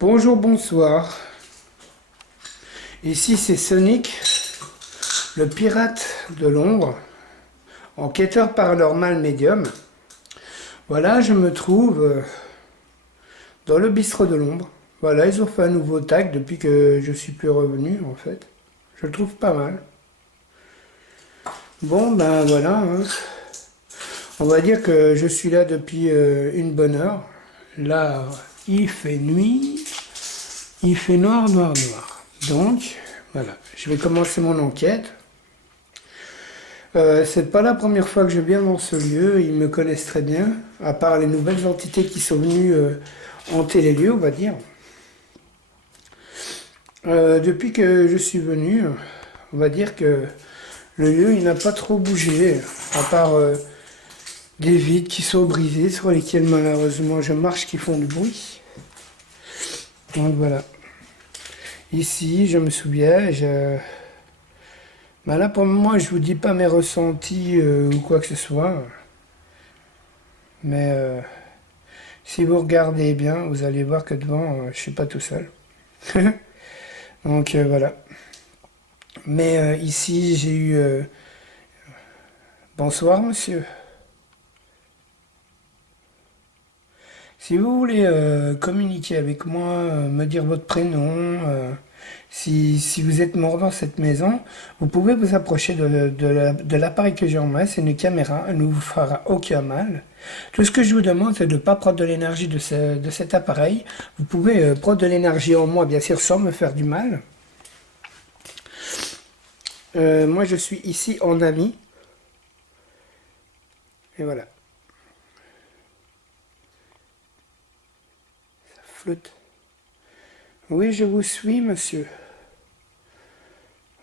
Bonjour, bonsoir. Ici c'est Sonic, le pirate de l'ombre, enquêteur paranormal médium. Voilà, je me trouve dans le bistrot de l'ombre. Voilà, ils ont fait un nouveau tag depuis que je suis plus revenu en fait. Je le trouve pas mal. Bon ben voilà, hein. On va dire que je suis là depuis une bonne heure. Là, il fait nuit, il fait noir, noir, noir. Donc, voilà, je vais commencer mon enquête. C'est pas la première fois que je viens dans ce lieu, ils me connaissent très bien, à part les nouvelles entités qui sont venues hanter les lieux, on va dire. Depuis que je suis venu, on va dire que le lieu il n'a pas trop bougé, à part des vitres qui sont brisées, sur lesquelles malheureusement je marche qui font du bruit. Donc voilà. Ici, je me souviens, ben là pour le moment je vous dis pas mes ressentis ou quoi que ce soit, mais si vous regardez bien, vous allez voir que devant, je suis pas tout seul. Donc voilà. Mais ici, j'ai eu... Bonsoir, monsieur. Si vous voulez communiquer avec moi, me dire votre prénom, si vous êtes mort dans cette maison, vous pouvez vous approcher de l'appareil que j'ai en main. C'est une caméra, elle ne vous fera aucun mal. Tout ce que je vous demande, c'est de ne pas prendre de l'énergie de cet appareil. Vous pouvez prendre de l'énergie en moi, bien sûr, sans me faire du mal. Moi, je suis ici en ami. Et voilà. Ça flotte. Oui, je vous suis, monsieur.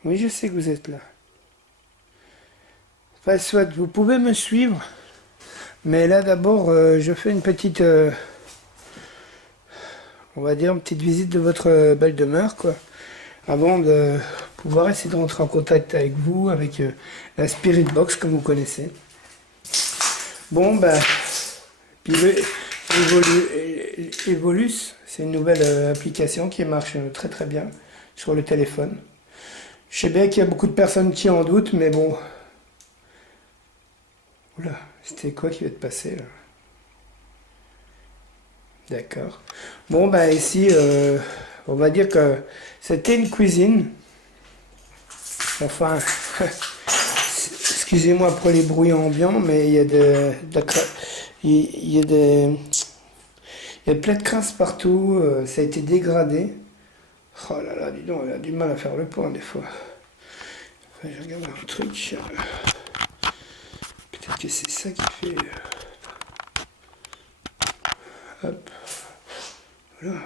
Oui, je sais que vous êtes là. Enfin, soit, vous pouvez me suivre. Mais là, d'abord, je fais une petite... on va dire une petite visite de votre belle demeure, quoi. Avant de pouvoir essayer de rentrer en contact avec vous, avec la Spirit Box, comme vous connaissez. Bon, ben... Evolus, c'est une nouvelle application qui marche très très bien sur le téléphone. Je sais bien qu'il y a beaucoup de personnes qui en doutent, mais bon. Oula, c'était quoi qui va te passer là? D'accord. Bon, bah ici, on va dire que c'était une cuisine. Enfin, excusez-moi pour les bruits ambiants, mais il y a il y a des, il y a plein de crasse partout. Ça a été dégradé. Oh là là, dis donc, elle a du mal à faire le point des fois. Enfin, je regarde un truc. Peut-être que c'est ça qui fait. Hop. Voilà.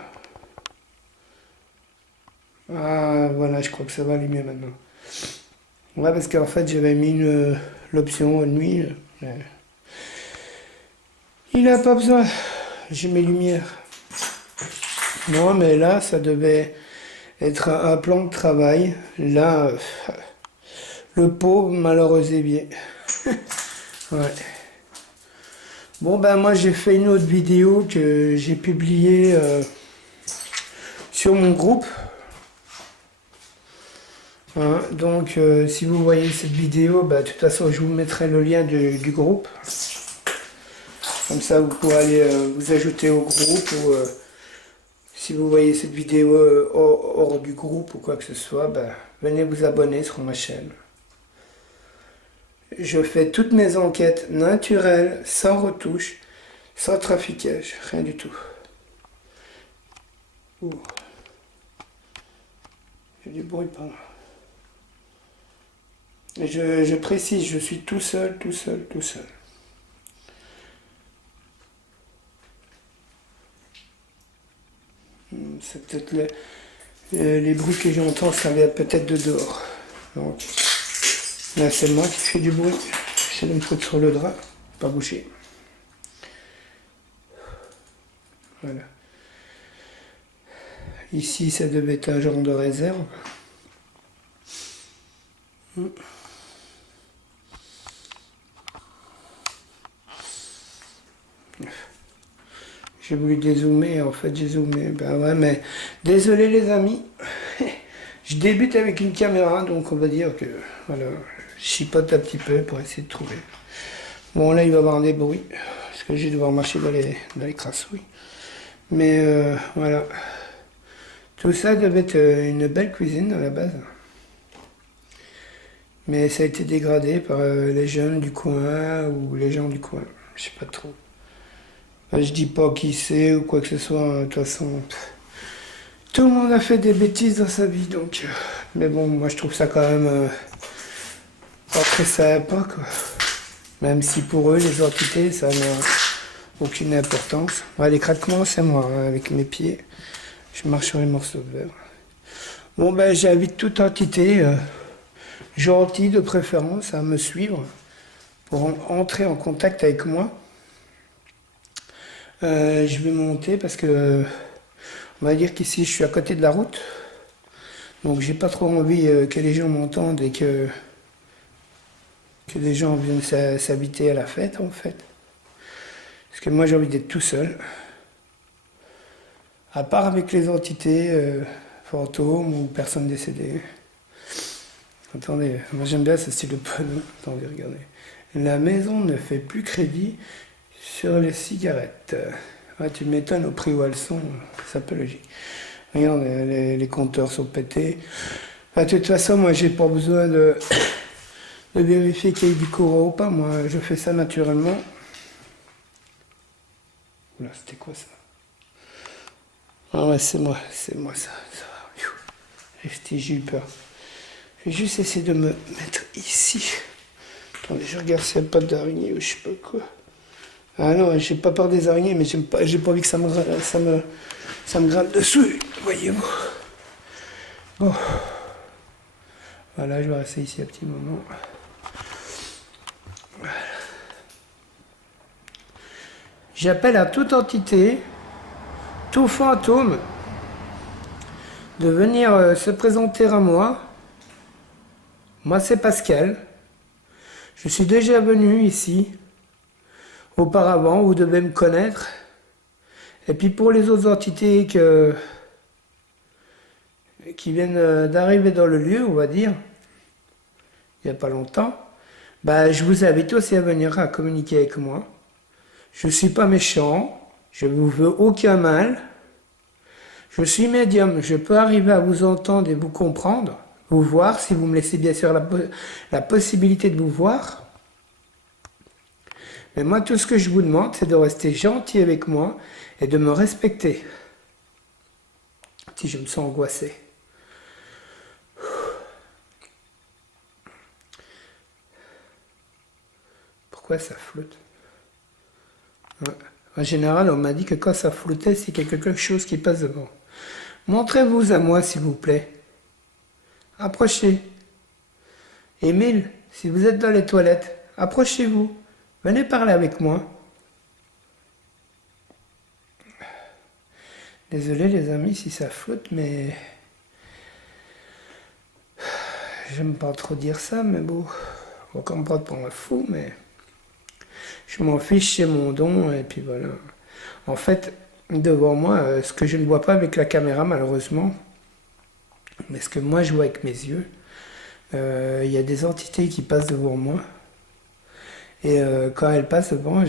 Ah, voilà, je crois que ça va aller mieux maintenant. Ouais, parce qu'en fait, j'avais mis l'option nuit. Il n'a pas besoin. J'ai mes lumières. Non, mais là, ça devait être un plan de travail. Là, le pauvre malheureux bien. Ouais. Bon, ben moi, j'ai fait une autre vidéo que j'ai publiée sur mon groupe. Hein, donc, si vous voyez cette vidéo, bah, de toute façon, je vous mettrai le lien du groupe. Comme ça, vous pourrez aller vous ajouter au groupe ou si vous voyez cette vidéo hors du groupe ou quoi que ce soit, bah, venez vous abonner sur ma chaîne. Je fais toutes mes enquêtes naturelles, sans retouche, sans traficage, rien du tout. Ouh. Il y a du bruit par là. Et je précise, je suis tout seul, tout seul, tout seul. C'est peut-être les bruits que j'entends, ça vient peut-être de dehors. Donc, là, c'est moi qui fais du bruit. J'essaie de me foutre sur le drap, pas bouger. Voilà. Ici, ça devait être un genre de réserve. J'ai voulu dézoomer, en fait j'ai zoomé. Ben ouais, mais désolé les amis. Je débute avec une caméra, donc on va dire que voilà, je chipote un petit peu pour essayer de trouver. Bon là il va y avoir des bruits, parce que je vais devoir marcher dans les crassouilles. Mais voilà. Tout ça devait être une belle cuisine à la base. Mais ça a été dégradé par les jeunes du coin ou les gens du coin. Je sais pas trop. Enfin, je dis pas qui c'est ou quoi que ce soit, de toute façon. Tout le monde a fait des bêtises dans sa vie, donc. Mais bon, moi je trouve ça quand même pas très sympa, quoi. Même si pour eux, les entités, ça n'a aucune importance. Ouais, les craquements, c'est moi, hein, avec mes pieds. Je marche sur les morceaux de verre. Bon, ben, j'invite toute entité, gentille de préférence, à me suivre pour entrer en contact avec moi. Je vais monter parce que, on va dire qu'ici, je suis à côté de la route. Donc, j'ai pas trop envie que les gens m'entendent et que les gens viennent s'habiter à la fête, en fait. Parce que moi, j'ai envie d'être tout seul. À part avec les entités fantômes ou personnes décédées. Attendez, moi j'aime bien ce style de panneau. Attendez, regardez. La maison ne fait plus crédit sur les cigarettes. Ouais, tu m'étonnes au prix où elles sont, c'est un peu logique. Regarde, les compteurs sont pétés. Enfin, de toute façon, moi j'ai pas besoin de vérifier qu'il y ait du courant ou pas. Moi, je fais ça naturellement. Oula, c'était quoi ça? Ah ouais, c'est moi ça va. J'ai eu peur. Je vais juste essayer de me mettre ici. Attendez, je regarde s'il n'y a pas d'araignée ou je sais pas quoi. Ah non, j'ai pas peur des araignées, mais j'ai pas envie que ça me gratte dessus, voyez-vous. Bon. Voilà, je vais rester ici un petit moment. Voilà. J'appelle à toute entité, tout fantôme, de venir se présenter à moi. Moi, c'est Pascal. Je suis déjà venu ici. Auparavant, vous devez me connaître. Et puis pour les autres entités qui viennent d'arriver dans le lieu, on va dire, il n'y a pas longtemps, bah, je vous invite aussi à venir à communiquer avec moi. Je ne suis pas méchant, je ne vous veux aucun mal. Je suis médium, je peux arriver à vous entendre et vous comprendre, vous voir, si vous me laissez bien sûr la possibilité de vous voir. Mais moi, tout ce que je vous demande, c'est de rester gentil avec moi et de me respecter. Si je me sens angoissé. Pourquoi ça flotte? Ouais. En général, on m'a dit que quand ça flottait, c'est qu'il y a quelque chose qui passe devant. Montrez-vous à moi, s'il vous plaît. Approchez. Émile, si vous êtes dans les toilettes, approchez-vous. Venez parler avec moi. Désolé les amis si ça flotte, mais... J'aime pas trop dire ça, mais bon... On va me prendre pour un fou, mais... Je m'en fiche, c'est mon don, et puis voilà. En fait, devant moi, ce que je ne vois pas avec la caméra, malheureusement, mais ce que moi je vois avec mes yeux, il y a des entités qui passent devant moi. Et quand elles passent devant,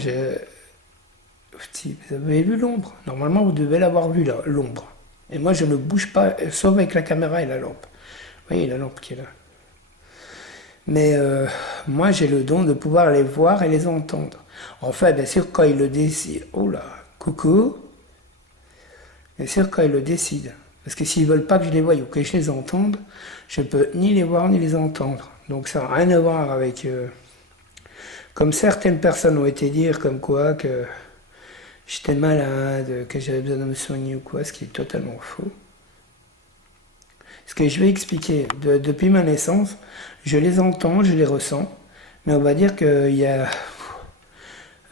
si vous avez vu l'ombre? Normalement, vous devez l'avoir vu, l'ombre. Et moi, je ne bouge pas, sauf avec la caméra et la lampe. Vous voyez la lampe qui est là. Mais moi, j'ai le don de pouvoir les voir et les entendre. Enfin, bien sûr, quand ils le décident... Oh là, coucou. Bien sûr, quand ils le décident. Parce que s'ils ne veulent pas que je les voie ou que je les entende, je ne peux ni les voir ni les entendre. Donc ça n'a rien à voir avec... comme certaines personnes ont été dire, comme quoi que j'étais malade, que j'avais besoin de me soigner ou quoi, ce qui est totalement faux. Ce que je vais expliquer, depuis ma naissance, je les entends, je les ressens, mais on va dire qu'il y a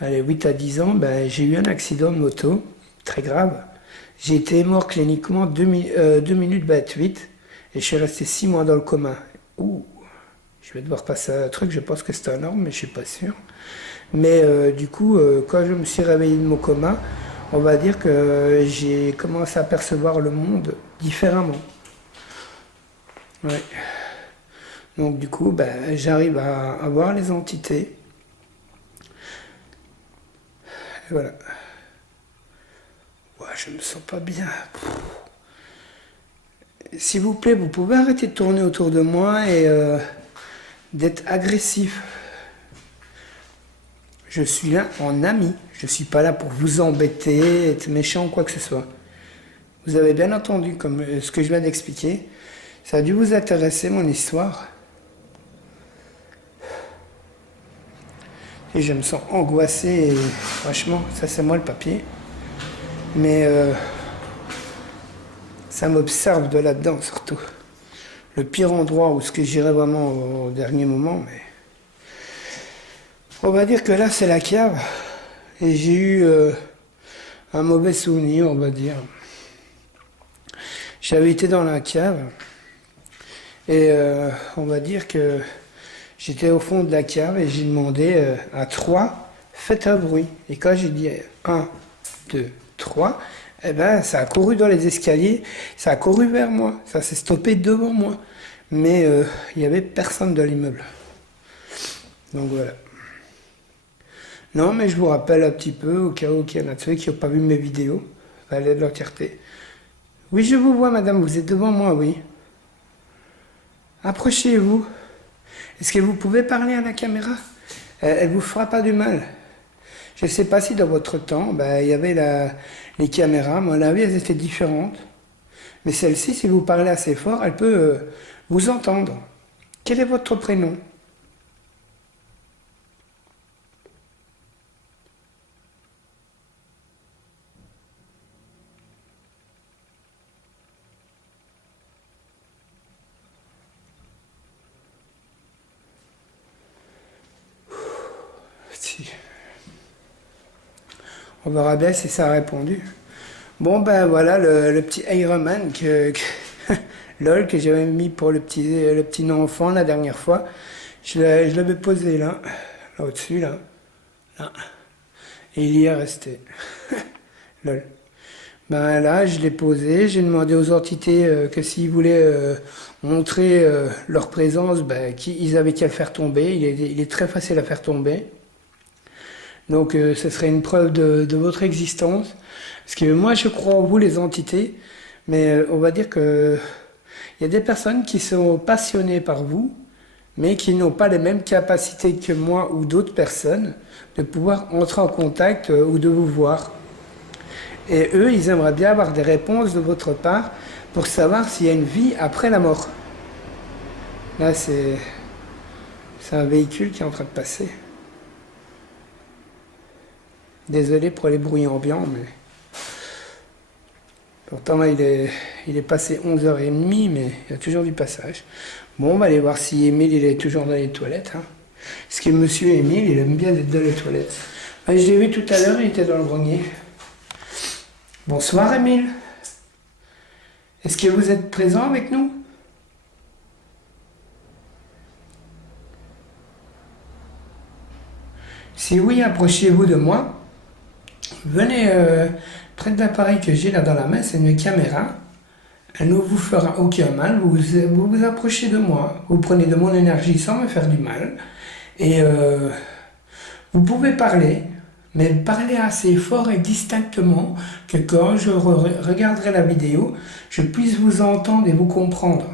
8 à 10 ans, ben, j'ai eu un accident de moto, très grave. J'ai été mort cliniquement 2 minutes 28 et je suis resté 6 mois dans le coma. Ouh, je vais devoir passer à un truc, je pense que c'est un ordre, mais je suis pas sûr. Mais du coup, quand je me suis réveillé de mon coma, on va dire que j'ai commencé à percevoir le monde différemment. Ouais. Donc du coup, ben, j'arrive à voir les entités. Et voilà. Ouais, je me sens pas bien. S'il vous plaît, vous pouvez arrêter de tourner autour de moi et d'être agressif. Je suis là en ami. Je ne suis pas là pour vous embêter, être méchant ou quoi que ce soit. Vous avez bien entendu comme ce que je viens d'expliquer. Ça a dû vous intéresser, mon histoire. Et je me sens angoissé et franchement, ça c'est moi le papier. Mais ça m'observe de là-dedans surtout. Le pire endroit où ce que j'irai vraiment au dernier moment, mais... On va dire que là c'est la cave. Et j'ai eu un mauvais souvenir, on va dire. J'avais été dans la cave. Et on va dire que j'étais au fond de la cave et j'ai demandé à 3, faites un bruit. Et quand j'ai dit 1, 2, 3, eh ben ça a couru dans les escaliers, ça a couru vers moi, ça s'est stoppé devant moi. Mais il n'y avait personne dans l'immeuble. Donc voilà. Non, mais je vous rappelle un petit peu, au cas où il y en a de ceux qui n'ont pas vu mes vidéos, à l'aide de l'entièreté. Oui, je vous vois, madame, vous êtes devant moi, oui. Approchez-vous. Est-ce que vous pouvez parler à la caméra? Elle vous fera pas du mal. Je ne sais pas si dans votre temps, il y avait les caméras, mais à mon avis, elles étaient différentes. Mais celle-ci, si vous parlez assez fort, elle peut vous entendre. Quel est votre prénom? Si. On verra bien si ça a répondu. Bon ben voilà le petit Iron Man lol que j'avais mis pour le petit nom enfant la dernière fois. Je l'avais posé là au-dessus là. Et il y est resté. Lol. Ben là, je l'ai posé, j'ai demandé aux entités que s'ils voulaient montrer leur présence, ils avaient qu'à le faire tomber. Il est très facile à faire tomber. Donc ce serait une preuve de votre existence. Parce que moi, je crois en vous, les entités, mais on va dire que il y a des personnes qui sont passionnées par vous, mais qui n'ont pas les mêmes capacités que moi ou d'autres personnes de pouvoir entrer en contact ou de vous voir. Et eux, ils aimeraient bien avoir des réponses de votre part pour savoir s'il y a une vie après la mort. Là, c'est un véhicule qui est en train de passer. Désolé pour les bruits ambiants, mais... Pourtant, là, il est passé 11h30, mais il y a toujours du passage. Bon, on va aller voir si Émile, il est toujours dans les toilettes. Hein. Parce que monsieur Émile, il aime bien être dans les toilettes. Ah, je l'ai vu tout à l'heure, il était dans le grenier. Bonsoir, Émile. Est-ce que vous êtes présent avec nous? Si oui, approchez-vous de moi. Venez près de l'appareil que j'ai là dans la main, c'est une caméra. Elle ne vous fera aucun mal. Vous approchez de moi. Vous prenez de mon énergie sans me faire du mal. Et vous pouvez parler, mais parler assez fort et distinctement que quand je regarderai la vidéo, je puisse vous entendre et vous comprendre.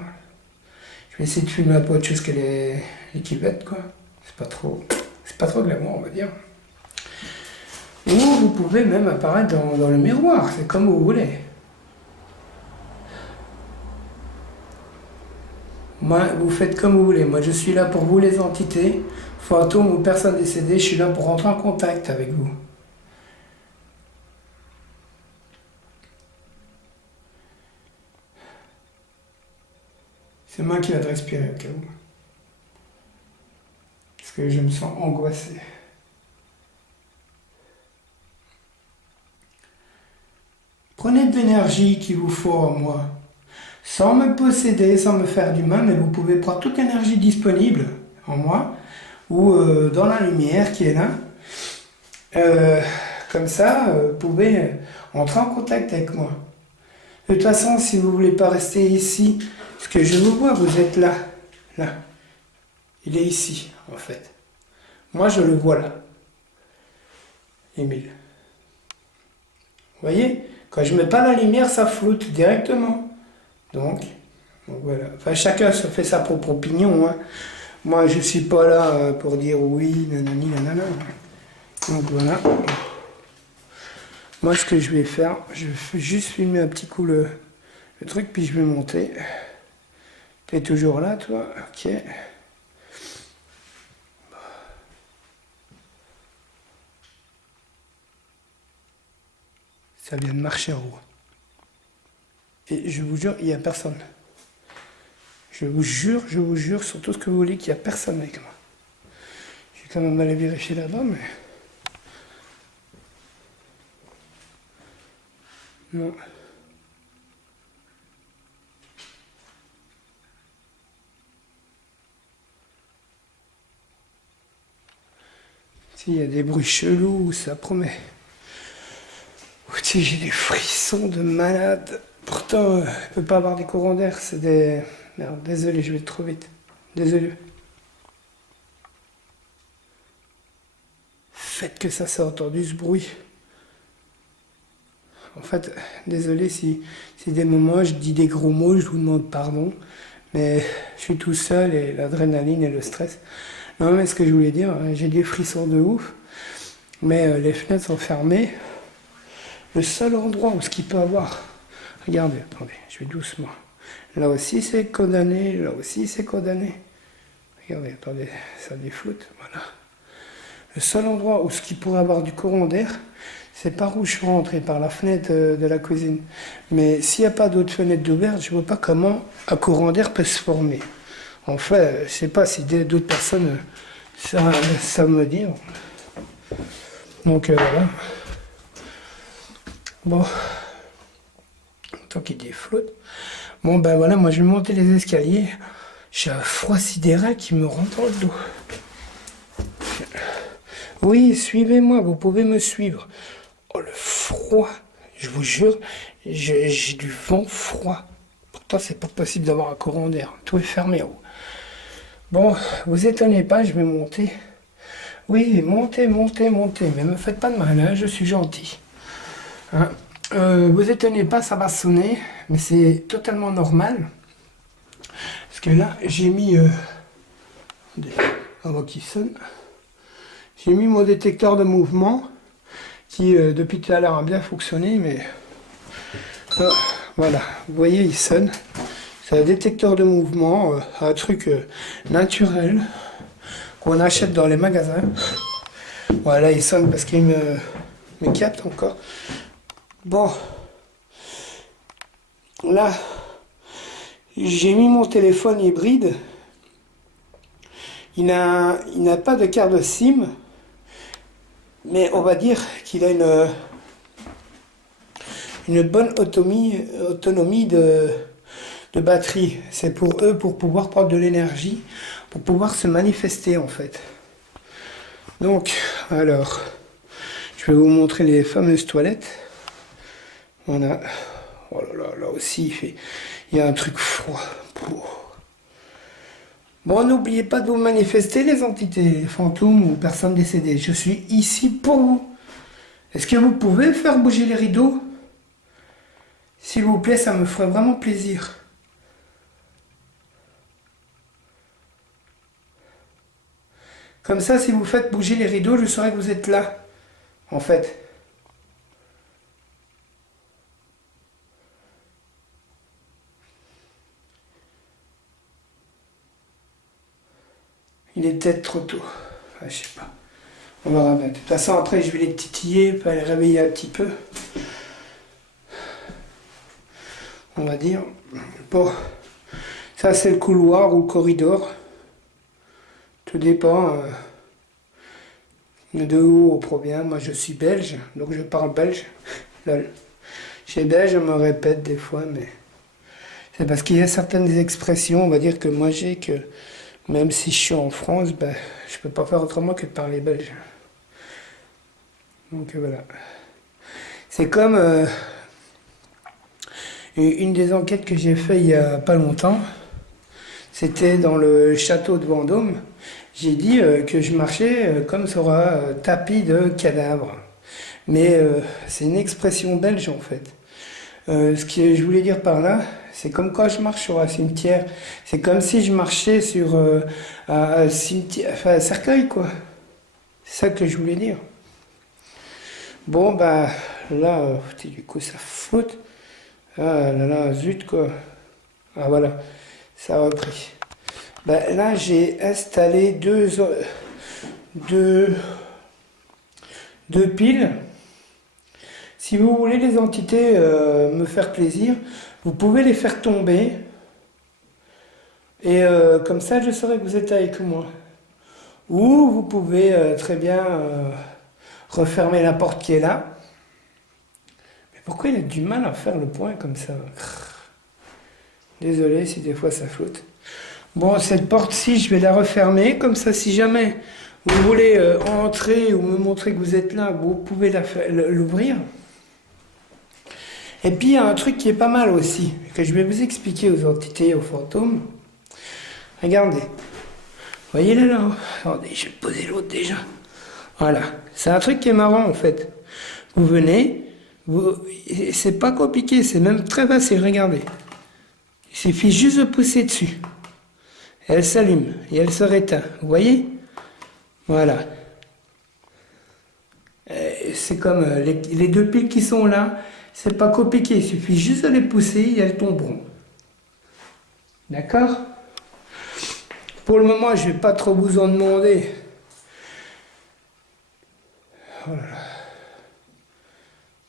Je vais essayer de filmer un peu autre chose que les cuvettes, quoi. C'est pas trop glamour, on va dire. Ou vous pouvez même apparaître dans le miroir, c'est comme vous voulez. Moi, vous faites comme vous voulez. Moi, je suis là pour vous, les entités, fantômes ou personnes décédées, je suis là pour rentrer en contact avec vous. C'est moi qui vais te respirer au cas où. Parce que je me sens angoissé. Prenez de l'énergie qu'il vous faut en moi. Sans me posséder, sans me faire du mal, mais vous pouvez prendre toute l'énergie disponible en moi ou dans la lumière qui est là. Comme ça, vous pouvez entrer en contact avec moi. De toute façon, si vous ne voulez pas rester ici, parce que je vous vois, vous êtes là. Là. Il est ici, en fait. Moi, je le vois là. Émile. Vous voyez? Quand je ne mets pas la lumière, ça floute directement. Donc voilà. Enfin, chacun se fait sa propre opinion. Hein. Moi, je ne suis pas là pour dire oui, nanani, nanana. Donc voilà. Moi, ce que je vais faire, je vais juste filmer un petit coup le truc, puis je vais monter. Tu es toujours là, toi? Ok. Ça vient de marcher en haut. Et je vous jure, il n'y a personne. Je vous jure, sur tout ce que vous voulez, qu'il n'y a personne avec moi. Je vais quand même aller vérifier là-bas, mais... Non. S'il y a des bruits chelous, ça promet. Ouh, j'ai des frissons de malade. Pourtant, il ne peut pas avoir des courants d'air, c'est des... Merde, désolé, je vais trop vite. Désolé. Faites que ça soit entendu ce bruit. En fait, désolé si des moments je dis des gros mots, je vous demande pardon. Mais je suis tout seul et l'adrénaline et le stress. Non mais ce que je voulais dire, j'ai des frissons de ouf. Mais les fenêtres sont fermées. Le seul endroit où ce qu'il peut avoir... Regardez, attendez, je vais doucement. Là aussi c'est condamné, là aussi c'est condamné. Regardez, attendez, ça défloute, voilà. Le seul endroit où ce qui pourrait avoir du courant d'air, c'est par où je suis rentré, par la fenêtre de la cuisine. Mais s'il n'y a pas d'autres fenêtres ouvertes, je ne vois pas comment un courant d'air peut se former. En fait, je ne sais pas si d'autres personnes savent me dire. Donc voilà. Bon. Tant qu'il déflotte. Bon ben voilà, moi je vais monter les escaliers. J'ai un froid sidéral qui me rentre dans le dos. Oui, suivez-moi, vous pouvez me suivre. Oh, le froid, je vous jure, j'ai du vent froid. Pourtant, c'est pas possible d'avoir un courant d'air. Tout est fermé en haut. Bon, vous étonnez pas, je vais monter. Oui, montez, montez, montez. Mais me faites pas de mal, hein, je suis gentil. Hein, vous étonnez pas, ça va sonner, mais c'est totalement normal. Parce que là, j'ai mis... avant qu'il sonne. J'ai mis mon détecteur de mouvement qui depuis tout à l'heure a bien fonctionné, mais voilà, vous voyez, il sonne. C'est un détecteur de mouvement, un truc naturel qu'on achète dans les magasins. Voilà, il sonne parce qu'il me capte encore. Bon, là, j'ai mis mon téléphone hybride. Il n'a pas de carte de SIM. Mais on va dire qu'il a une bonne autonomie de batterie. C'est pour eux, pour pouvoir prendre de l'énergie, pour pouvoir se manifester en fait. Donc, alors, je vais vous montrer les fameuses toilettes. Voilà. Oh là là, là aussi, il y a un truc froid. Bon, n'oubliez pas de vous manifester, les entités, les fantômes ou personnes décédées. Je suis ici pour vous. Est-ce que vous pouvez faire bouger les rideaux? S'il vous plaît, ça me ferait vraiment plaisir. Comme ça, si vous faites bouger les rideaux, je saurai que vous êtes là, en fait. Il est peut-être trop tôt. Enfin, je sais pas. On verra bien. De toute façon, après, je vais les titiller, pour les réveiller un petit peu. On va dire. Bon. Ça, c'est le couloir ou le corridor. Tout dépend de où on provient. Moi, je suis belge, donc je parle belge. Lol. Chez belge, je me répète des fois, mais... C'est parce qu'il y a certaines expressions, on va dire que moi j'ai que... Même si je suis en France, ben, je peux pas faire autrement que de parler belge. Donc voilà. C'est comme une des enquêtes que j'ai fait il y a pas longtemps. C'était dans le château de Vendôme. J'ai dit que je marchais comme sur un tapis de cadavres. Mais c'est une expression belge en fait. Ce que je voulais dire par là, c'est comme quand je marche sur un cimetière. C'est comme si je marchais sur un cimetière, enfin un cercueil quoi. C'est ça que je voulais dire. Bon bah là, du coup ça flotte. Ah là là, zut quoi. Ah voilà, ça a repris. Bah, là j'ai installé deux piles. Si vous voulez les entités me faire plaisir, vous pouvez les faire tomber. Et comme ça je saurai que vous êtes avec moi. Ou vous pouvez très bien refermer la porte qui est là. Mais pourquoi il a du mal à faire le point comme ça? Désolé si des fois ça flotte. Bon, cette porte-ci, je vais la refermer. Comme ça, si jamais vous voulez entrer ou me montrer que vous êtes là, vous pouvez l'ouvrir. Et puis, il y a un truc qui est pas mal aussi, que je vais vous expliquer aux entités, aux fantômes. Regardez. Vous voyez là, là? Attendez, je vais poser l'autre déjà. Voilà. C'est un truc qui est marrant, en fait. Vous venez, c'est pas compliqué, c'est même très facile, regardez. Il suffit juste de pousser dessus. Elle s'allume et elle se réteint. Vous voyez? Voilà. C'est comme les deux piles qui sont là. C'est pas compliqué. Il suffit juste de les pousser et elles tomberont. D'accord? Pour le moment, je vais pas trop vous en demander. Oh là là.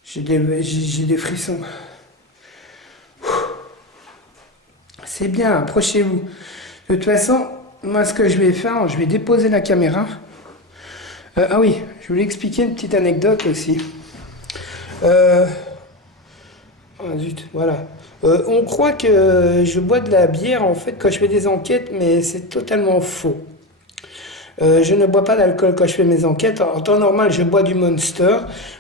J'ai des frissons. C'est bien, approchez-vous. De toute façon, moi ce que je vais faire, je vais déposer la caméra. Ah oui, je voulais expliquer une petite anecdote aussi. Ah zut, voilà. On croit que je bois de la bière en fait quand je fais des enquêtes, mais c'est totalement faux. Je ne bois pas d'alcool quand je fais mes enquêtes. En temps normal, je bois du Monster,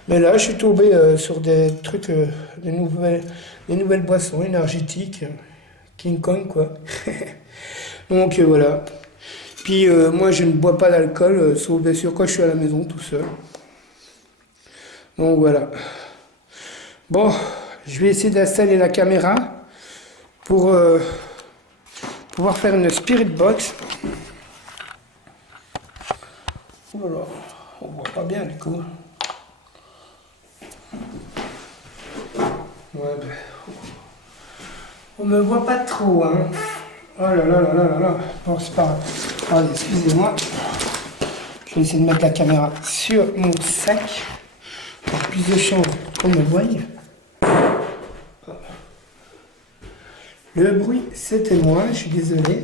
mais là, je suis tombé sur des trucs, des nouvelles boissons énergétiques, King Kong quoi. Donc voilà. Puis moi je ne bois pas d'alcool, sauf bien sûr quand je suis à la maison tout seul. Donc voilà. Bon, je vais essayer d'installer la caméra pour pouvoir faire une spirit box. Oh là là, on voit pas bien du coup. Ouais, ben, on me voit pas trop, hein. Oh là là là là là là. Bon, c'est pas grave. Allez, excusez-moi. Je vais essayer de mettre la caméra sur mon sac pour plus de chance qu'on me voie. Le bruit, c'était moi, je suis désolé.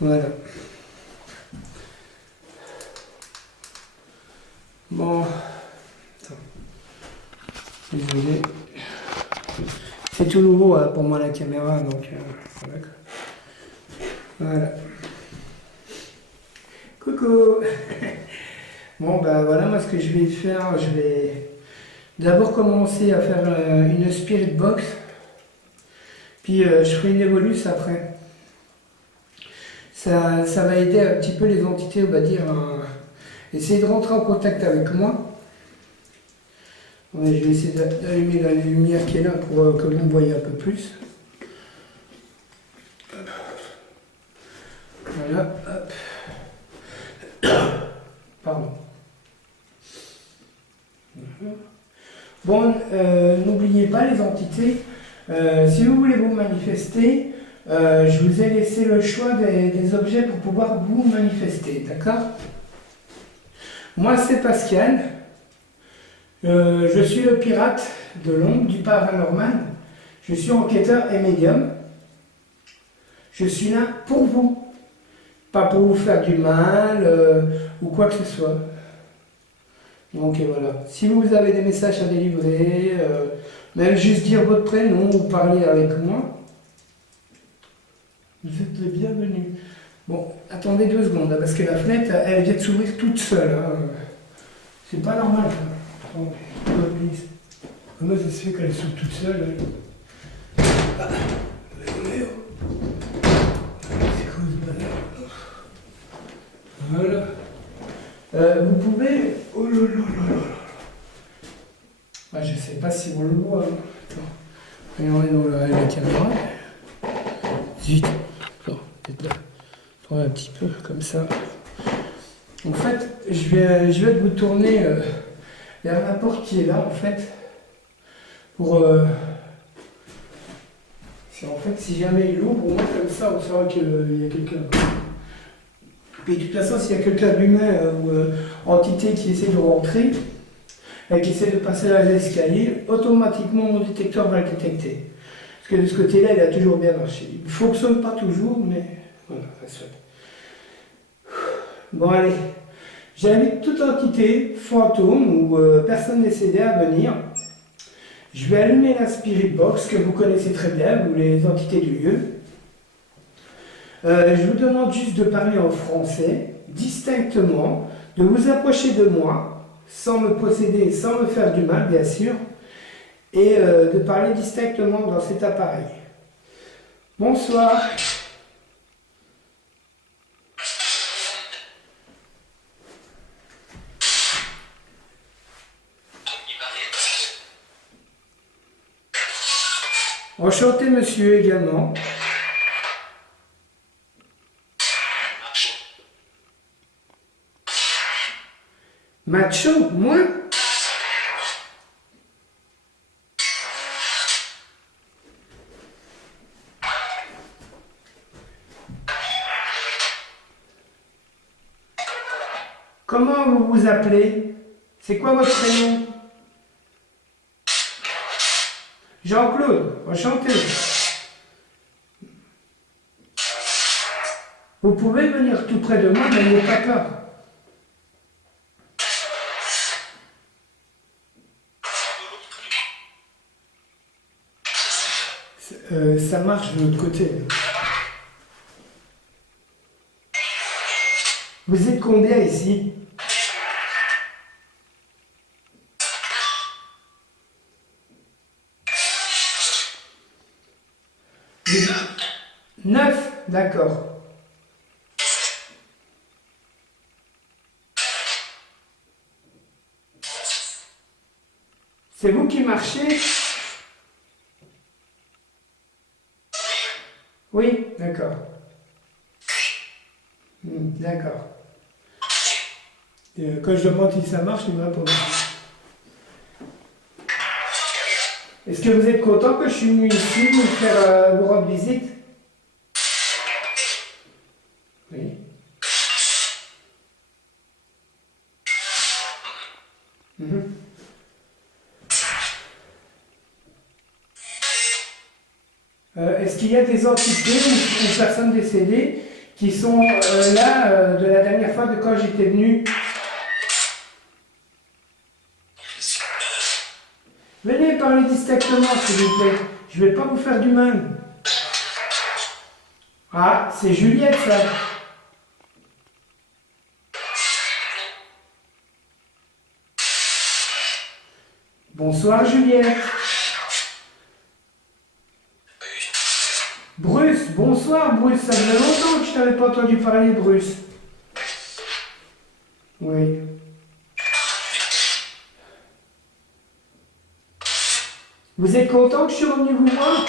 Voilà. Bon. Attends. Désolé. C'est tout nouveau pour moi la caméra, donc voilà. Coucou. Bon ben voilà, moi ce que je vais faire, je vais d'abord commencer à faire une spirit box, puis je ferai une évolus après. Ça va aider un petit peu les entités, on va dire, à essayer de rentrer en contact avec moi. Ouais, je vais essayer d'allumer la lumière qui est là pour que vous me voyez un peu plus. Voilà, hop. Pardon. Bon, n'oubliez pas les entités, si vous voulez vous manifester, je vous ai laissé le choix des objets pour pouvoir vous manifester, d'accord? Moi c'est Pascal, je suis le pirate de l'ombre, du paranormal, je suis enquêteur et médium, je suis là pour vous, pas pour vous faire du mal ou quoi que ce soit. Donc voilà, si vous avez des messages à délivrer, même juste dire votre prénom ou parler avec moi, vous êtes les bienvenus. Bon, attendez 2 secondes, hein, parce que la fenêtre, elle vient de s'ouvrir toute seule. Hein. C'est pas normal. Ça. Attendez, comment ça se fait qu'elle s'ouvre toute seule? Ah, c'est quoi ce bazar? Voilà. Vous pouvez... Oh là là là là. Ah, je sais pas si on le voit. Hein. Attends. Regardez dans la caméra. Vite. Attends, peut-être là. Attends, un petit peu comme ça. En fait, je vais vous tourner vers la porte qui est là, en fait. Pour... en fait, si jamais il ouvre, au moins comme ça, on saura qu'il y a quelqu'un. Et de toute façon, s'il y a quelqu'un d'humain ou entité qui essaie de rentrer, et qui essaie de passer dans les escaliers, automatiquement mon détecteur va le détecter. Parce que de ce côté-là, il a toujours bien marché. Il ne fonctionne pas toujours, mais voilà, ça se fait. Bon, allez. J'invite toute entité, fantôme ou personne décédée à venir. Je vais allumer la Spirit Box que vous connaissez très bien, ou les entités du lieu. Je vous demande juste de parler en français, distinctement, de vous approcher de moi, sans me posséder, sans me faire du mal, bien sûr, et de parler distinctement dans cet appareil. Bonsoir. Enchanté, monsieur, également. Macho, moi? Comment vous vous appelez? C'est quoi votre prénom? Jean-Claude, enchanté. Vous pouvez venir tout près de moi, n'ayez pas peur. Ça marche de l'autre côté. Vous êtes combien ici? Neuf, d'accord. C'est vous qui marchez? Oui, d'accord. D'accord. Quand je demande si ça marche, il me répond. Est-ce que vous êtes content que je suis venu ici vous rendre visite? Oui. Est-ce qu'il y a des entités ou personnes décédées qui sont là de la dernière fois de quand j'étais venu? Venez parler distinctement, s'il vous plaît. Je ne vais pas vous faire du mal. Ah, c'est Juliette, ça. Bonsoir, Juliette. Bruce, bonsoir, Bruce. Ça faisait longtemps que je t'avais pas entendu parler, Bruce. Oui. Vous êtes content que je suis revenu vous voir?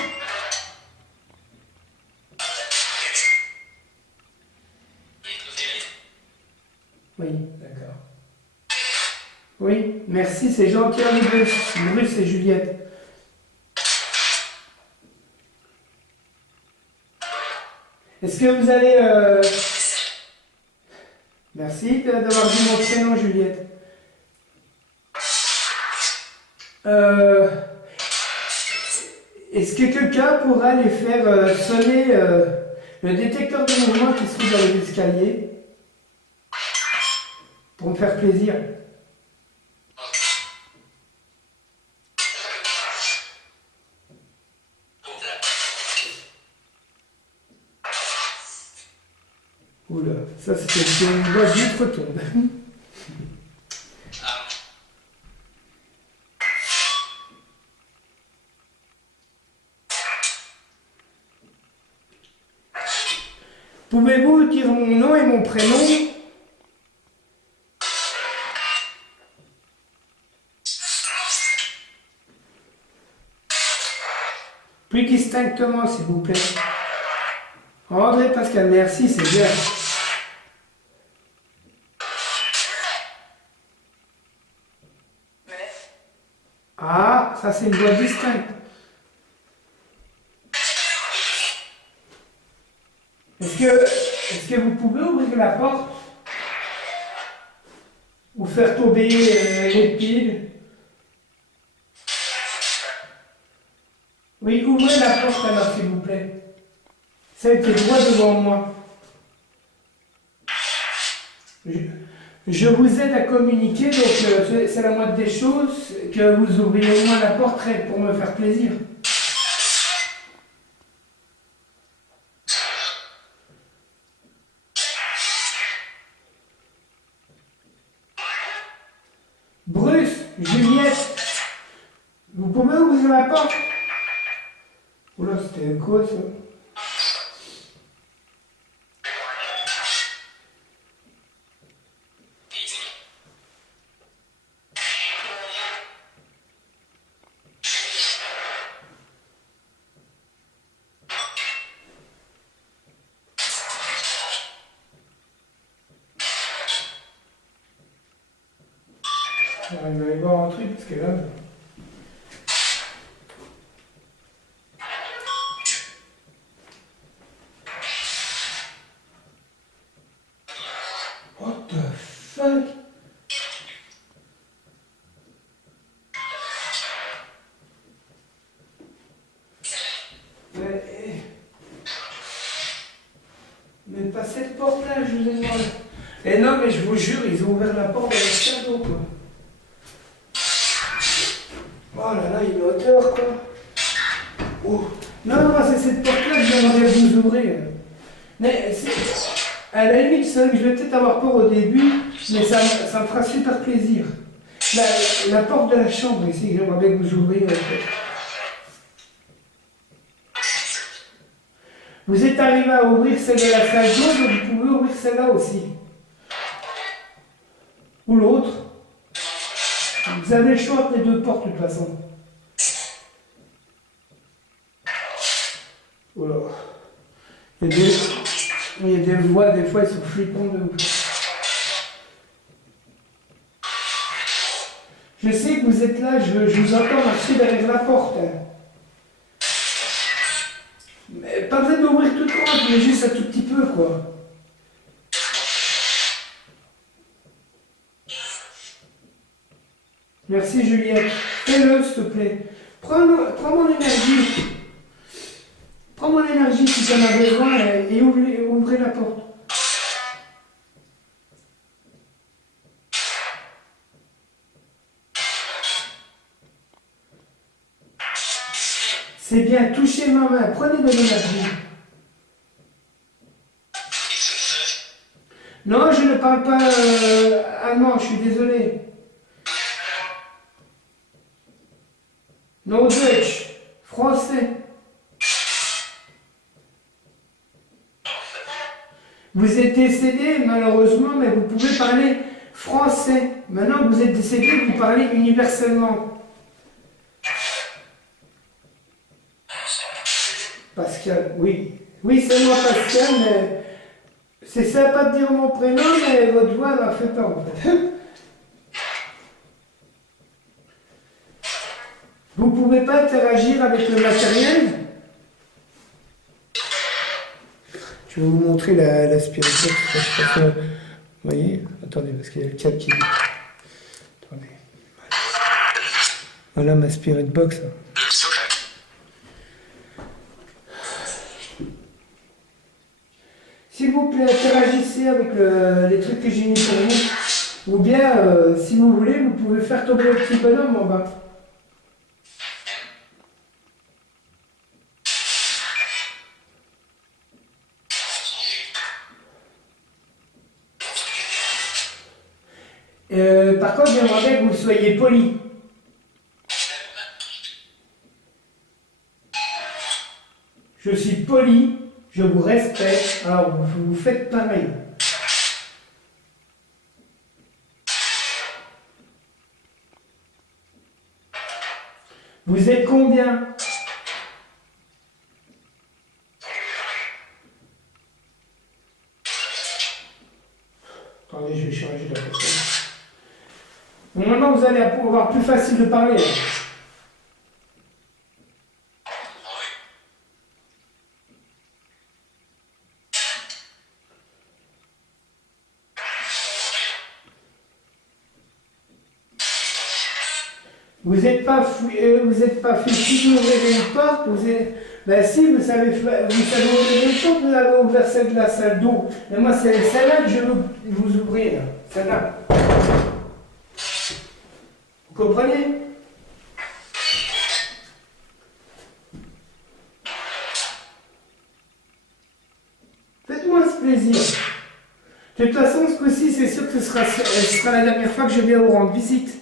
Oui, d'accord. Oui, merci, c'est gentil à vous deux. Bruce et Juliette. Est-ce que vous allez... Merci d'avoir dit mon prénom, Juliette. Est-ce que quelqu'un pourra aller faire sonner le détecteur de mouvement qui se trouve dans les escaliers pour me faire plaisir? Oula, ça c'était une boîte vite retombe. Pouvez-vous dire mon nom et mon prénom? Plus distinctement, s'il vous plaît. André Pascal, merci, c'est bien. Ah, ça c'est une voix distincte. Est-ce que vous pouvez ouvrir la porte? Ou faire tomber les piles? Oui, ouvrez la porte alors, s'il vous plaît. Celle qui est droit devant moi. Je vous aide à communiquer, donc c'est la moindre des choses que vous ouvriez au moins la porte pour me faire plaisir. Bruce, Juliette, vous pouvez ouvrir la porte? Oula, c'était quoi ça? On va aller voir un truc parce que là. What the fuck? Mais pas cette porte-là, je vous ai demandé. Et non, mais je vous jure, ils ont ouvert la porte avec le cadeau, quoi. Oh là là, il est hauteur, quoi. Oh. Non, non, c'est cette porte-là que j'aimerais vous ouvrir. Mais à la limite, c'est vrai que je vais peut-être avoir peur au début, mais ça me fera super plaisir. La porte de la chambre ici, que j'aimerais bien que vous ouvriez. En fait. Vous êtes arrivé à ouvrir celle de la salle jaune, donc vous pouvez ouvrir celle-là aussi. Ou l'autre. Vous avez le choix entre les deux portes de toute façon. Voilà. Il y a des voix, des fois, ils sont flippantes de ouf. Je sais que vous êtes là, je vous entends marcher derrière la porte. Mais pas besoin d'ouvrir toute grande, mais juste un tout petit peu, quoi. Merci Juliette. Fais-le, s'il te plaît. Prends mon énergie. Prends mon énergie si tu en as besoin et ouvrez la porte. C'est bien, touchez ma main, prenez de l'énergie. Non, je ne parle pas allemand, je suis désolé. Non, Deutsch, français. Vous êtes décédé, malheureusement, mais vous pouvez parler français. Maintenant que vous êtes décédé, vous parlez universellement. Pascal, oui. Oui, c'est moi Pascal, mais c'est sympa de dire mon prénom, mais votre voix m'a fait peur en fait. Vous ne pouvez pas interagir avec le matériel? Je vais vous montrer la Spirit Box. Vous voyez? Attendez, parce qu'il y a le câble qui... Attendez. Voilà ma Spirit Box. S'il vous plaît, interagissez avec les trucs que j'ai mis pour vous. Ou bien, si vous voulez, vous pouvez faire tomber le petit bonhomme en bas. Par contre, j'aimerais que vous soyez poli. Je suis poli, je vous respecte, alors vous faites pareil. Vous êtes combien? Attendez, je vais changer la personne. Bon, maintenant, vous allez avoir plus facile de parler. Vous n'êtes pas fait chier d'ouvrir une porte, vous êtes... Ben si, vous savez ouvrir une porte, vous avez ouvert celle de la salle d'eau. Mais moi, c'est celle-là que je veux vous ouvrir. Celle-là. Vous comprenez? Faites-moi ce plaisir. De toute façon, ce coup-ci, c'est sûr que ce sera la dernière fois que je viens vous rendre visite.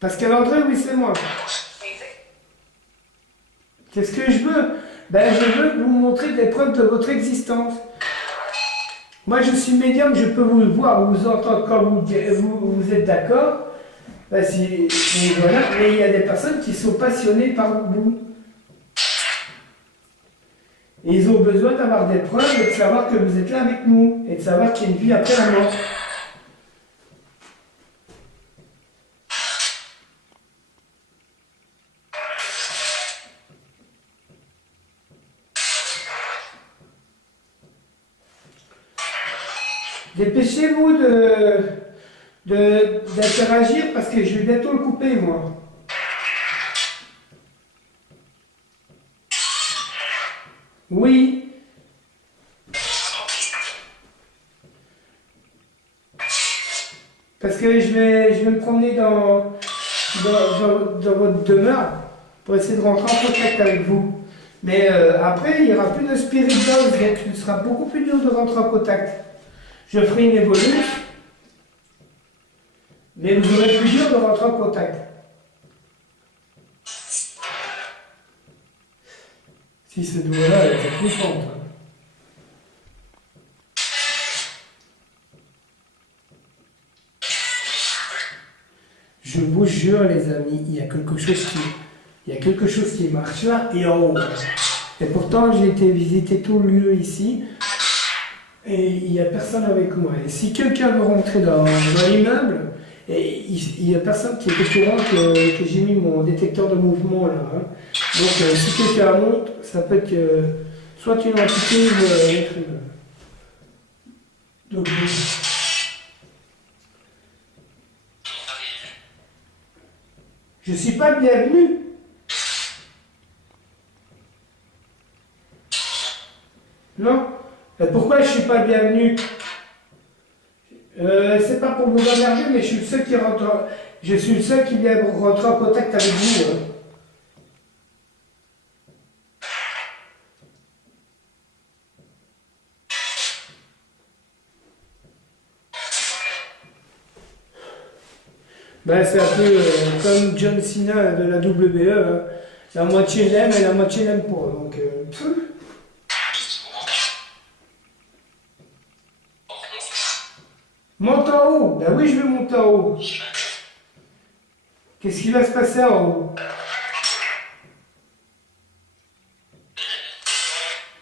Parce qu'à l'entrée, oui, c'est moi. Qu'est-ce que je veux? Ben, je veux vous montrer des preuves de votre existence. Moi, je suis médium, je peux vous voir, vous entendre quand vous êtes d'accord. Ben, voilà. Mais il y a des personnes qui sont passionnées par vous. Et ils ont besoin d'avoir des preuves et de savoir que vous êtes là avec nous. Et de savoir qu'il y a une vie après la mort. Dépêchez-vous d'interagir parce que je vais bientôt le couper, moi. Oui. Parce que je vais me promener dans votre demeure pour essayer de rentrer en contact avec vous. Mais après, il n'y aura plus de spirit box, donc ce sera beaucoup plus dur de rentrer en contact. Je ferai une évolution, mais vous aurez plus dur de rentrer en contact. Si ce doigt-là est flippante. Je vous jure, les amis, il y a quelque chose qui marche là et en haut. Et pourtant, j'ai été visiter tout le lieu ici. Et il n'y a personne avec moi. Et si quelqu'un veut rentrer dans l'immeuble, et il n'y a personne qui est au courant que j'ai mis mon détecteur de mouvement là. Hein. Donc si quelqu'un monte, ça peut être soit une entité ou un être humain. Donc, je ne suis pas le bienvenu. Non. Pourquoi je ne suis pas le bienvenu? C'est pas pour vous emmerder, mais je suis le seul qui rentre. Je suis le seul qui vient rentrer en contact avec vous. Hein. Ben, c'est un peu comme John Cena de la WWE. Hein. La moitié l'aime et la moitié l'aime pas. Donc, monte en haut. Ben oui, je vais monter en haut. Qu'est-ce qui va se passer en haut?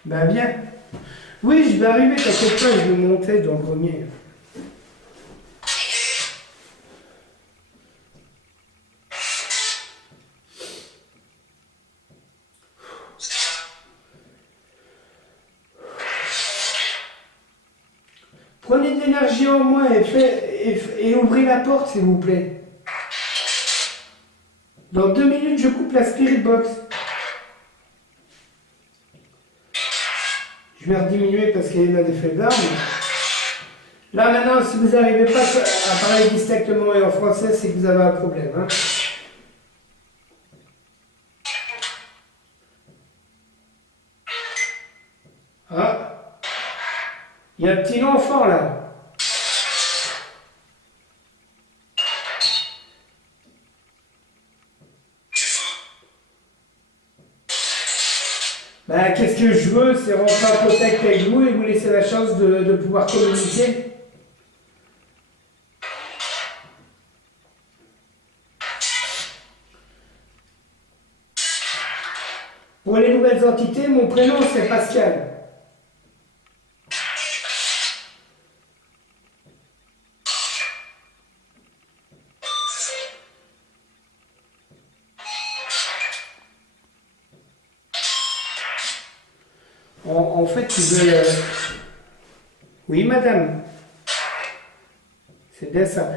Ben viens. Oui, je vais arriver, t'inquiète pas, je vais monter dans le grenier. Prenez de l'énergie en moins et ouvrez la porte, s'il vous plaît. Dans 2 minutes, je coupe la spirit box. Je vais rediminuer parce qu'il y a des faiblards. Là, maintenant, si vous n'arrivez pas à parler distinctement et en français, c'est que vous avez un problème. Hein. Ah, il y a un petit enfant là. c'est rentrer en contact avec vous et vous laisser la chance de pouvoir communiquer. Pour les nouvelles entités, mon prénom c'est Pascal. En fait, tu veux... Oui, madame. C'est bien ça.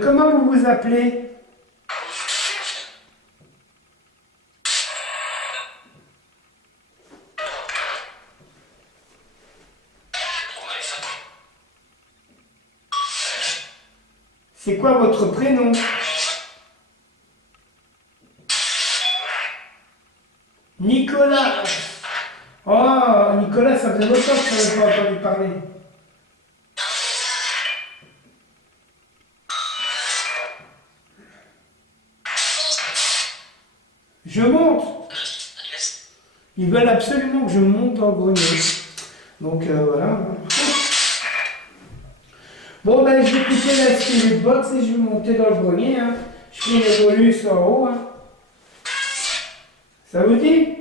Comment vous vous appelez? C'est quoi votre prénom? Nicolas. Oh, Nicolas, ça fait longtemps que je n'avais pas entendu parler. Je monte. Ils veulent absolument que je monte dans le grenier. Donc voilà. Bon, ben je vais couper la spirit box et je vais monter dans le grenier. Hein. Je fais une évolution en haut. Hein. Ça vous dit?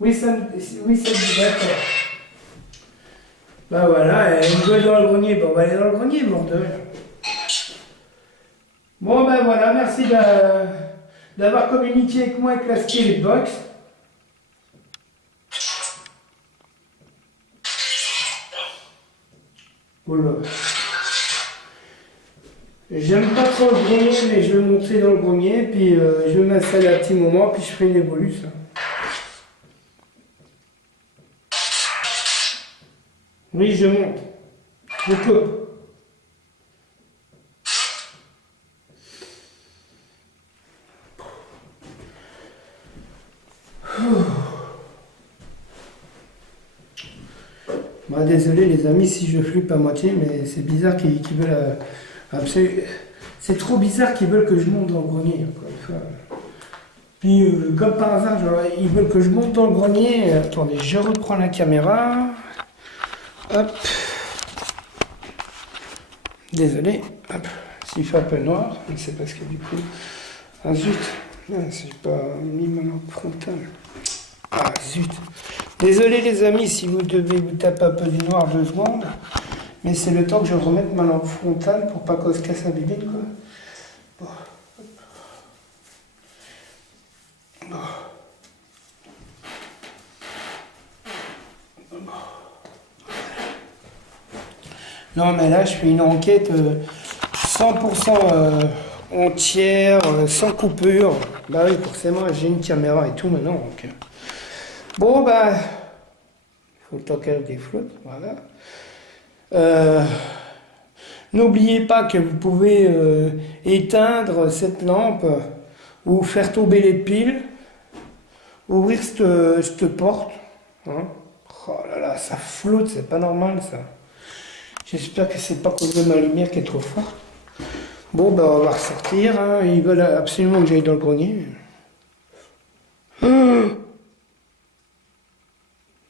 Oui, ça me dit, d'accord. Bah voilà, ils veulent dans le grenier, bah on va aller dans le grenier, bordel. Bon ben voilà, merci d'avoir communiqué avec moi avec la spirit box. Oula. J'aime pas trop le grenier, mais je vais monter dans le grenier, puis je vais m'installer un petit moment, puis je ferai une évolution. Oui, je monte. Je coupe. Bah, désolé les amis si je flippe à moitié, mais c'est bizarre qu'ils veulent... c'est trop bizarre qu'ils veulent que je monte dans le grenier, encore une fois. Puis, comme par hasard, genre, ils veulent que je monte dans le grenier. Attendez, je reprends la caméra. Hop. Désolé. Hop. S'il fait un peu noir, c'est parce que du coup... Ah zut. J'ai pas mis ma lampe frontale. Ah zut. Désolé les amis si vous devez vous taper un peu du noir 2 secondes. Mais c'est le temps que je remette ma lampe frontale pour pas qu'on se casse la bibine quoi. Bon. Bon. Non mais là je fais une enquête 100% entière, sans coupure. Bah oui forcément j'ai une caméra et tout maintenant donc. Bon bah il faut le temps qu'elle déflotte, voilà. N'oubliez pas que vous pouvez éteindre cette lampe ou faire tomber les piles, ouvrir cette porte. Hein. Oh là là, ça flotte, c'est pas normal ça. J'espère que c'est pas à cause de ma lumière qui est trop forte. Bon, ben on va ressortir. Hein. Ils veulent absolument que j'aille dans le grenier.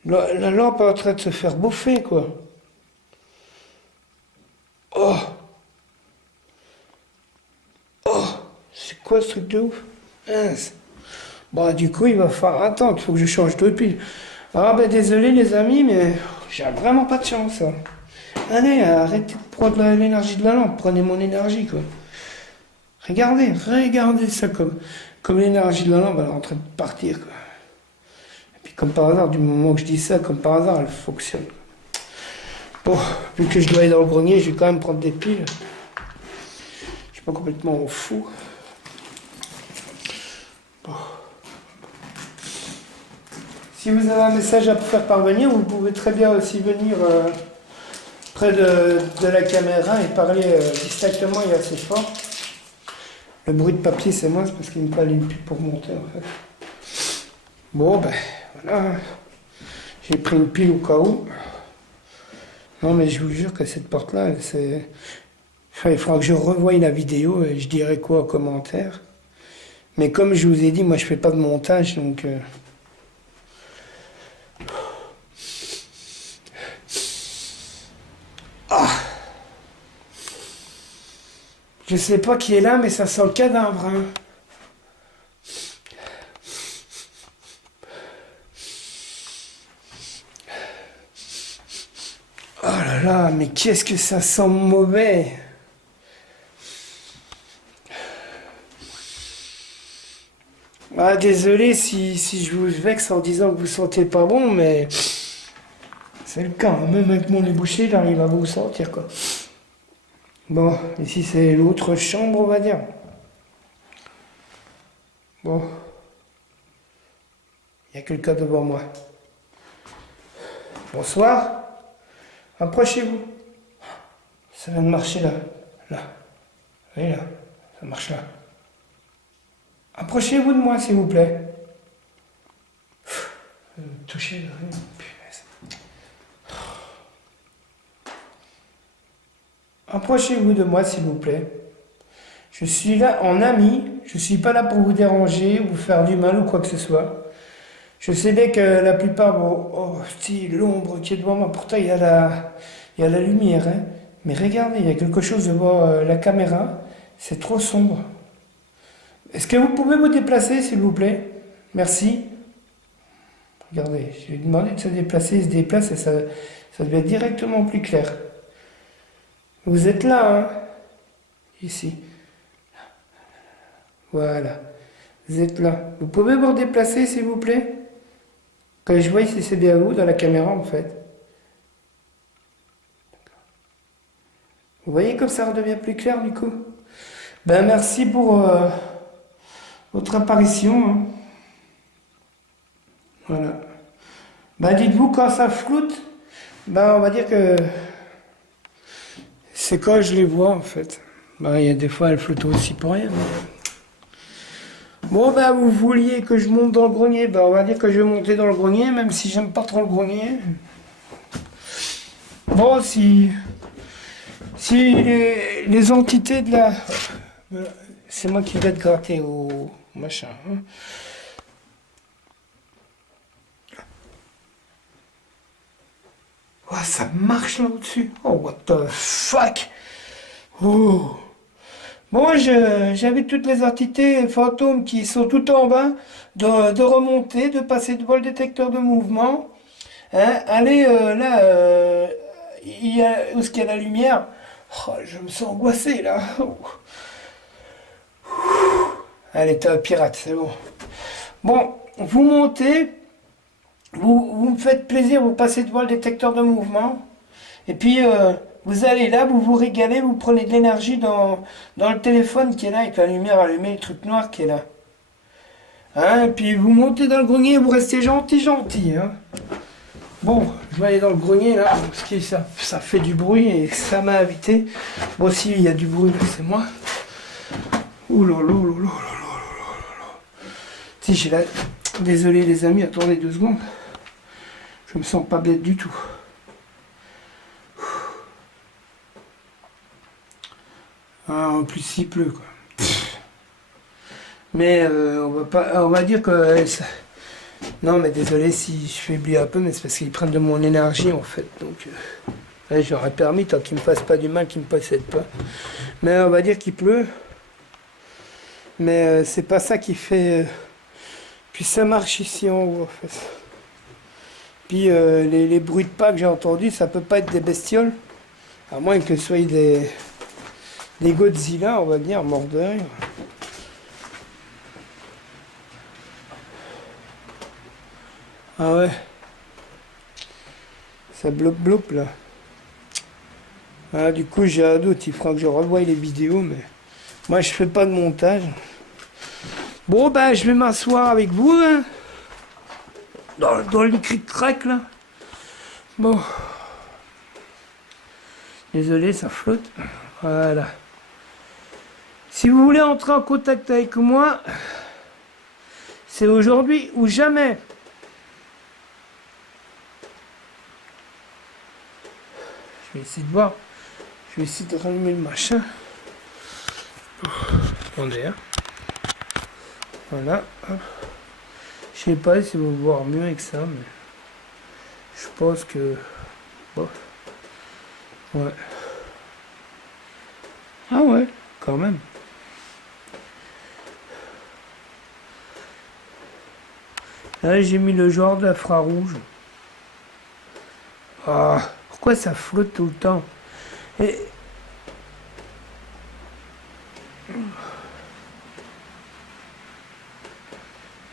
La lampe est en train de se faire bouffer, quoi. Oh! Oh! C'est quoi ce truc de ouf? Mince. Bon, du coup, il va falloir attendre. Il faut que je change de pile. Ah, ben désolé les amis, mais j'ai vraiment pas de chance. Hein. Allez, arrêtez de prendre l'énergie de la lampe, prenez mon énergie quoi. Regardez ça comme l'énergie de la lampe elle est en train de partir quoi. Et puis comme par hasard, du moment que je dis ça, comme par hasard, elle fonctionne. Bon, vu que je dois aller dans le grenier, je vais quand même prendre des piles. Je suis pas complètement fou. Bon. Si vous avez un message à faire parvenir, vous pouvez très bien aussi venir près de la caméra et parler distinctement et assez fort. Le bruit de papier c'est moi, c'est parce qu'il me fallait une pile pour monter en fait. Bon ben voilà, j'ai pris une pile au cas où. Non mais je vous jure que cette porte là, c'est... Enfin, il faudra que je revoie la vidéo et je dirai quoi en commentaire. Mais comme je vous ai dit, moi je fais pas de montage donc... Je sais pas qui est là, mais ça sent le cadavre, hein. Oh là là, mais qu'est-ce que ça sent mauvais. Ah, désolé si je vous vexe en disant que vous sentez pas bon, mais c'est le cas, hein. Même avec mon nez bouché, j'arrive à vous sentir, quoi. Bon, ici c'est l'autre chambre, on va dire. Bon, il y a quelqu'un devant moi. Bonsoir. Approchez-vous. Ça vient de marcher là. Là. Vous voyez là. Ça marche là. Approchez-vous de moi, s'il vous plaît. Touchez. Punaise. Approchez-vous de moi, s'il vous plaît. Je suis là en ami. Je ne suis pas là pour vous déranger, vous faire du mal ou quoi que ce soit. Je sais bien que la plupart vont... Oh, si, l'ombre qui est devant moi. Pourtant, il y a la lumière, hein. Mais regardez, il y a quelque chose devant la caméra. C'est trop sombre. Est-ce que vous pouvez vous déplacer, s'il vous plaît? Merci. Regardez, je lui ai demandé de se déplacer, il se déplace et ça devient directement plus clair. Vous êtes là, hein? Ici. Voilà. Vous êtes là. Vous pouvez vous redéplacer, s'il vous plaît? Que je vois si c'est bien vous dans la caméra, en fait. Vous voyez comme ça redevient plus clair, du coup? Ben, merci pour votre apparition, hein. Voilà. Ben, dites-vous, quand ça floute, ben, on va dire que c'est quand je les vois, en fait. Ben, il y a des fois, elles floutent aussi pour rien. Bon, ben, vous vouliez que je monte dans le grenier, ben, on va dire que je vais monter dans le grenier, même si j'aime pas trop le grenier. Bon, si les entités de la... C'est moi qui vais te gratter au machin, hein. Oh, ça marche là au-dessus. Oh, what the fuck. Oh. Bon, j'invite toutes les entités fantômes qui sont tout en bas de remonter, de passer devant le détecteur de mouvement. Hein, allez là, où est-ce qu'il y a la lumière? Oh, je me sens angoissé là. Oh. Allez, t'es un pirate, c'est bon. Bon, vous montez, vous me faites plaisir, vous passez devant le détecteur de mouvement. Et puis, vous allez là, vous vous régalez, vous prenez de l'énergie dans le téléphone qui est là, avec la lumière allumée, le truc noir qui est là. Hein, et puis vous montez dans le grenier, vous restez gentil, hein. Bon, je vais aller dans le grenier là, parce que ça fait du bruit et ça m'a invité. Bon, si il y a du bruit, c'est moi. Ouh là là là là là là. Si j'ai la... Désolé les amis, attendez 2 secondes. Je me sens pas bête du tout. Ah, en plus il pleut quoi. Mais on va dire que non mais désolé si je faiblis un peu, mais c'est parce qu'ils prennent de mon énergie en fait. Donc j'aurais permis tant qu'ils me fassent pas du mal, qu'ils me possèdent pas. Mais on va dire qu'il pleut. Mais c'est pas ça qui fait. Puis ça marche ici en haut en fait. Puis les bruits de pas que j'ai entendus, ça peut pas être des bestioles. À moins que ce soit des Godzilla, on va dire, morts de rire. Ah ouais. Ça bloque là. Ah, du coup j'ai un doute, il faudra que je revoie les vidéos, mais moi je fais pas de montage. Bon ben je vais m'asseoir avec vous, hein, dans le cric-crac là. Bon. Désolé, ça flotte. Voilà. Si vous voulez entrer en contact avec moi, c'est aujourd'hui ou jamais. Je vais essayer de voir. Je vais essayer de rallumer le machin. Attendez, hein. Voilà. Je sais pas si vous voir mieux avec ça, mais je pense que... Bon. Ouais. Ah ouais. quand même. Là, j'ai mis le genre d'infrarouge. Ah, pourquoi ça flotte tout le temps? Et...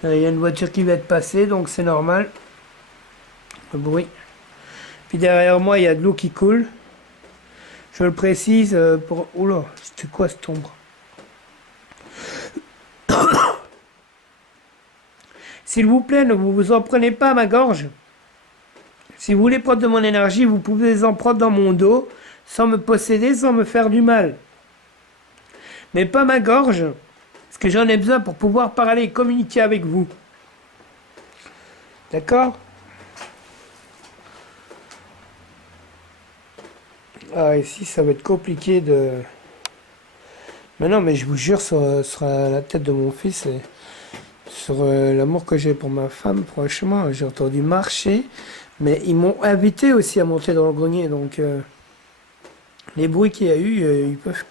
il y a une voiture qui va être passée, donc c'est normal. Le bruit. Puis derrière moi, il y a de l'eau qui coule. Je le précise pour... Oula, c'était quoi cette ombre? S'il vous plaît, ne vous en prenez pas à ma gorge. Si vous voulez prendre de mon énergie, vous pouvez en prendre dans mon dos, sans me posséder, sans me faire du mal. Mais pas ma gorge, parce que j'en ai besoin pour pouvoir parler et communiquer avec vous. D'accord? Ah, ici, ça va être compliqué de... Mais non, mais je vous jure, sur la tête de mon fils, et sur l'amour que j'ai pour ma femme, franchement, j'ai entendu marcher, mais ils m'ont invité aussi à monter dans le grenier, donc les bruits qu'il y a eu, ils peuvent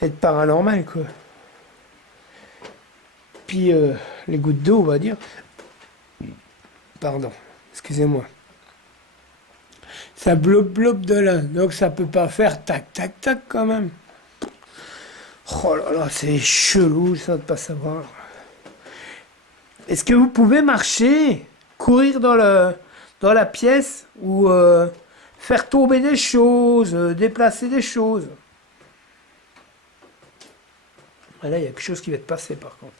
être paranormaux, quoi. Puis les gouttes d'eau, on va dire. Pardon, excusez-moi. Ça blob de là, donc ça peut pas faire tac tac tac quand même. Oh là là, c'est chelou ça de pas savoir. Est-ce que vous pouvez marcher, courir dans la pièce ou faire tomber des choses, déplacer des choses? Ah, là, il y a quelque chose qui va te passer par contre.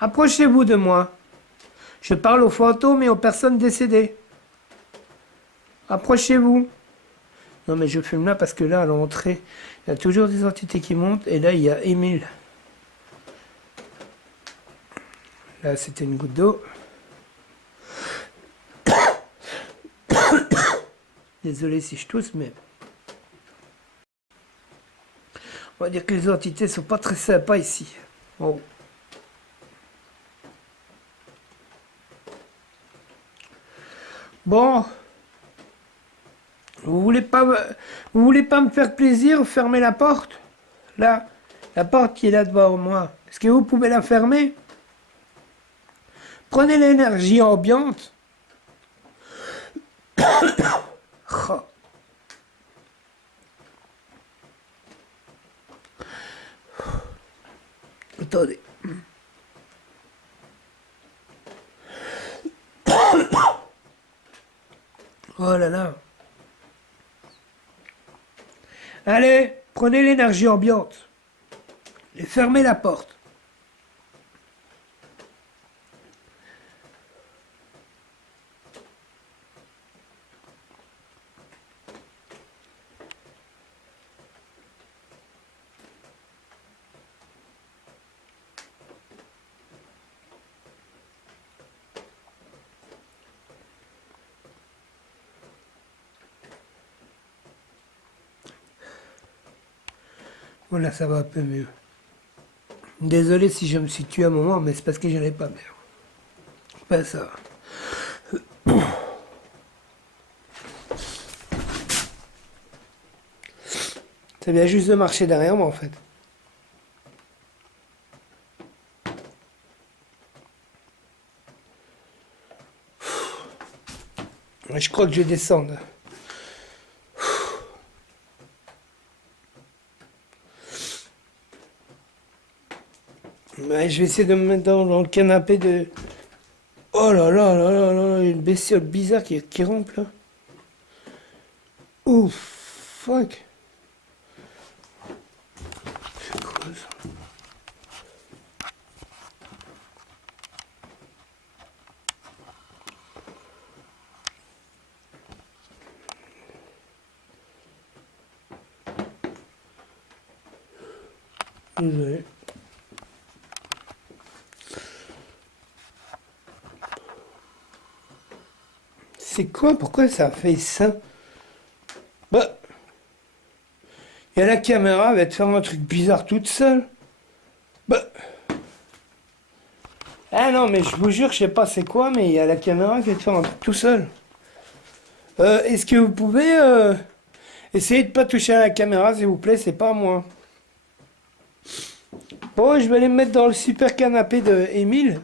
Approchez-vous de moi. Je parle aux fantômes et aux personnes décédées. Approchez-vous. Non mais je filme là parce que là à l'entrée, il y a toujours des entités qui montent et là il y a Émile. Là c'était une goutte d'eau. Désolé si je tousse mais... On va dire que les entités sont pas très sympas ici. Oh. Bon. Vous voulez pas me faire plaisir, fermer la porte? Là, la porte qui est là devant moi. Est-ce que vous pouvez la fermer? Prenez l'énergie ambiante. Oh. Attendez. Oh là là. Allez, prenez l'énergie ambiante. Et fermez la porte. Voilà, ça va un peu mieux. Désolé si je me suis tué un moment, mais c'est parce que j'allais pas bien. Ben ça va. Ça vient juste de marcher derrière moi en fait. Je crois que je vais descendre. Ouais, je vais essayer de me mettre dans le canapé de... Oh là là là là là, une bestiole bizarre qui rampe là. Ouf, fuck. C'est quoi ça? Désolé. C'est quoi? Pourquoi ça fait ça? Bah, il y a la caméra, elle va te faire un truc bizarre toute seule. Bah. Ah non, mais je vous jure, je sais pas c'est quoi, mais il y a la caméra qui va te faire un truc tout seul. Est-ce que vous pouvez essayer de pas toucher à la caméra, s'il vous plaît, c'est pas moi. Bon, je vais aller me mettre dans le super canapé de Émile.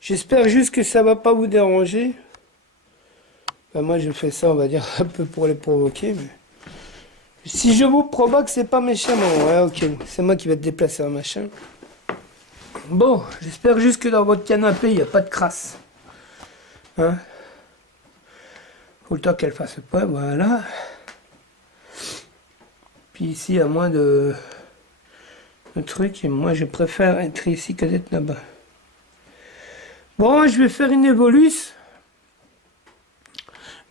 J'espère juste que ça va pas vous déranger. Ben, moi, je fais ça, on va dire, un peu pour les provoquer, mais... Si je vous provoque, c'est pas méchant, non. Ouais, ok. C'est moi qui vais te déplacer un machin. Bon, j'espère juste que dans votre canapé, il n'y a pas de crasse. Hein? Faut le temps qu'elle fasse pas, voilà. Puis ici, à moins de trucs, et moi, je préfère être ici que d'être là-bas. Bon, je vais faire une évolution.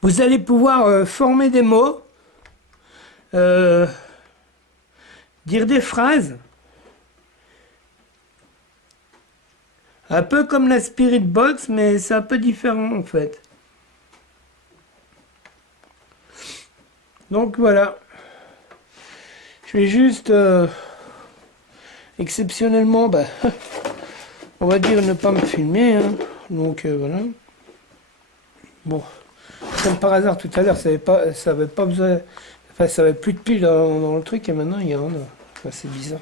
Vous allez pouvoir former des mots. Dire des phrases, un peu comme la Spirit Box, mais c'est un peu différent en fait. Donc voilà, je vais juste exceptionnellement, bah, on va dire ne pas me filmer, hein. Donc voilà. Bon, comme par hasard tout à l'heure, ça avait pas besoin. Enfin, ça avait plus de piles dans le truc et maintenant il y en a. Enfin, c'est bizarre.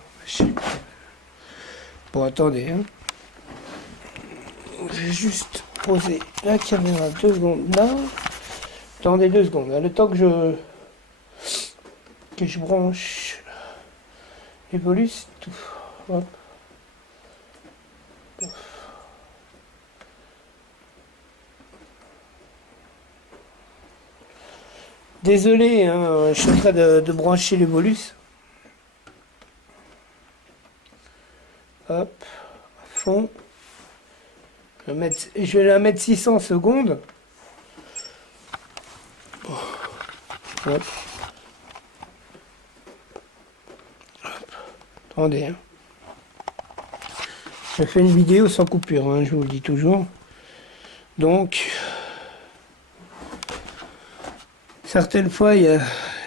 Bon, attendez. Hein. Je vais juste poser la caméra 2 secondes là. Attendez 2 secondes. Là, le temps que je branche évolue, tout. Hop. Désolé, hein, je suis en train de brancher les bolus. Hop, à fond. Je vais la mettre 600 secondes. Hop. Hop. Attendez. Hein. Je fais une vidéo sans coupure, hein, je vous le dis toujours. Donc... Certaines fois, il y a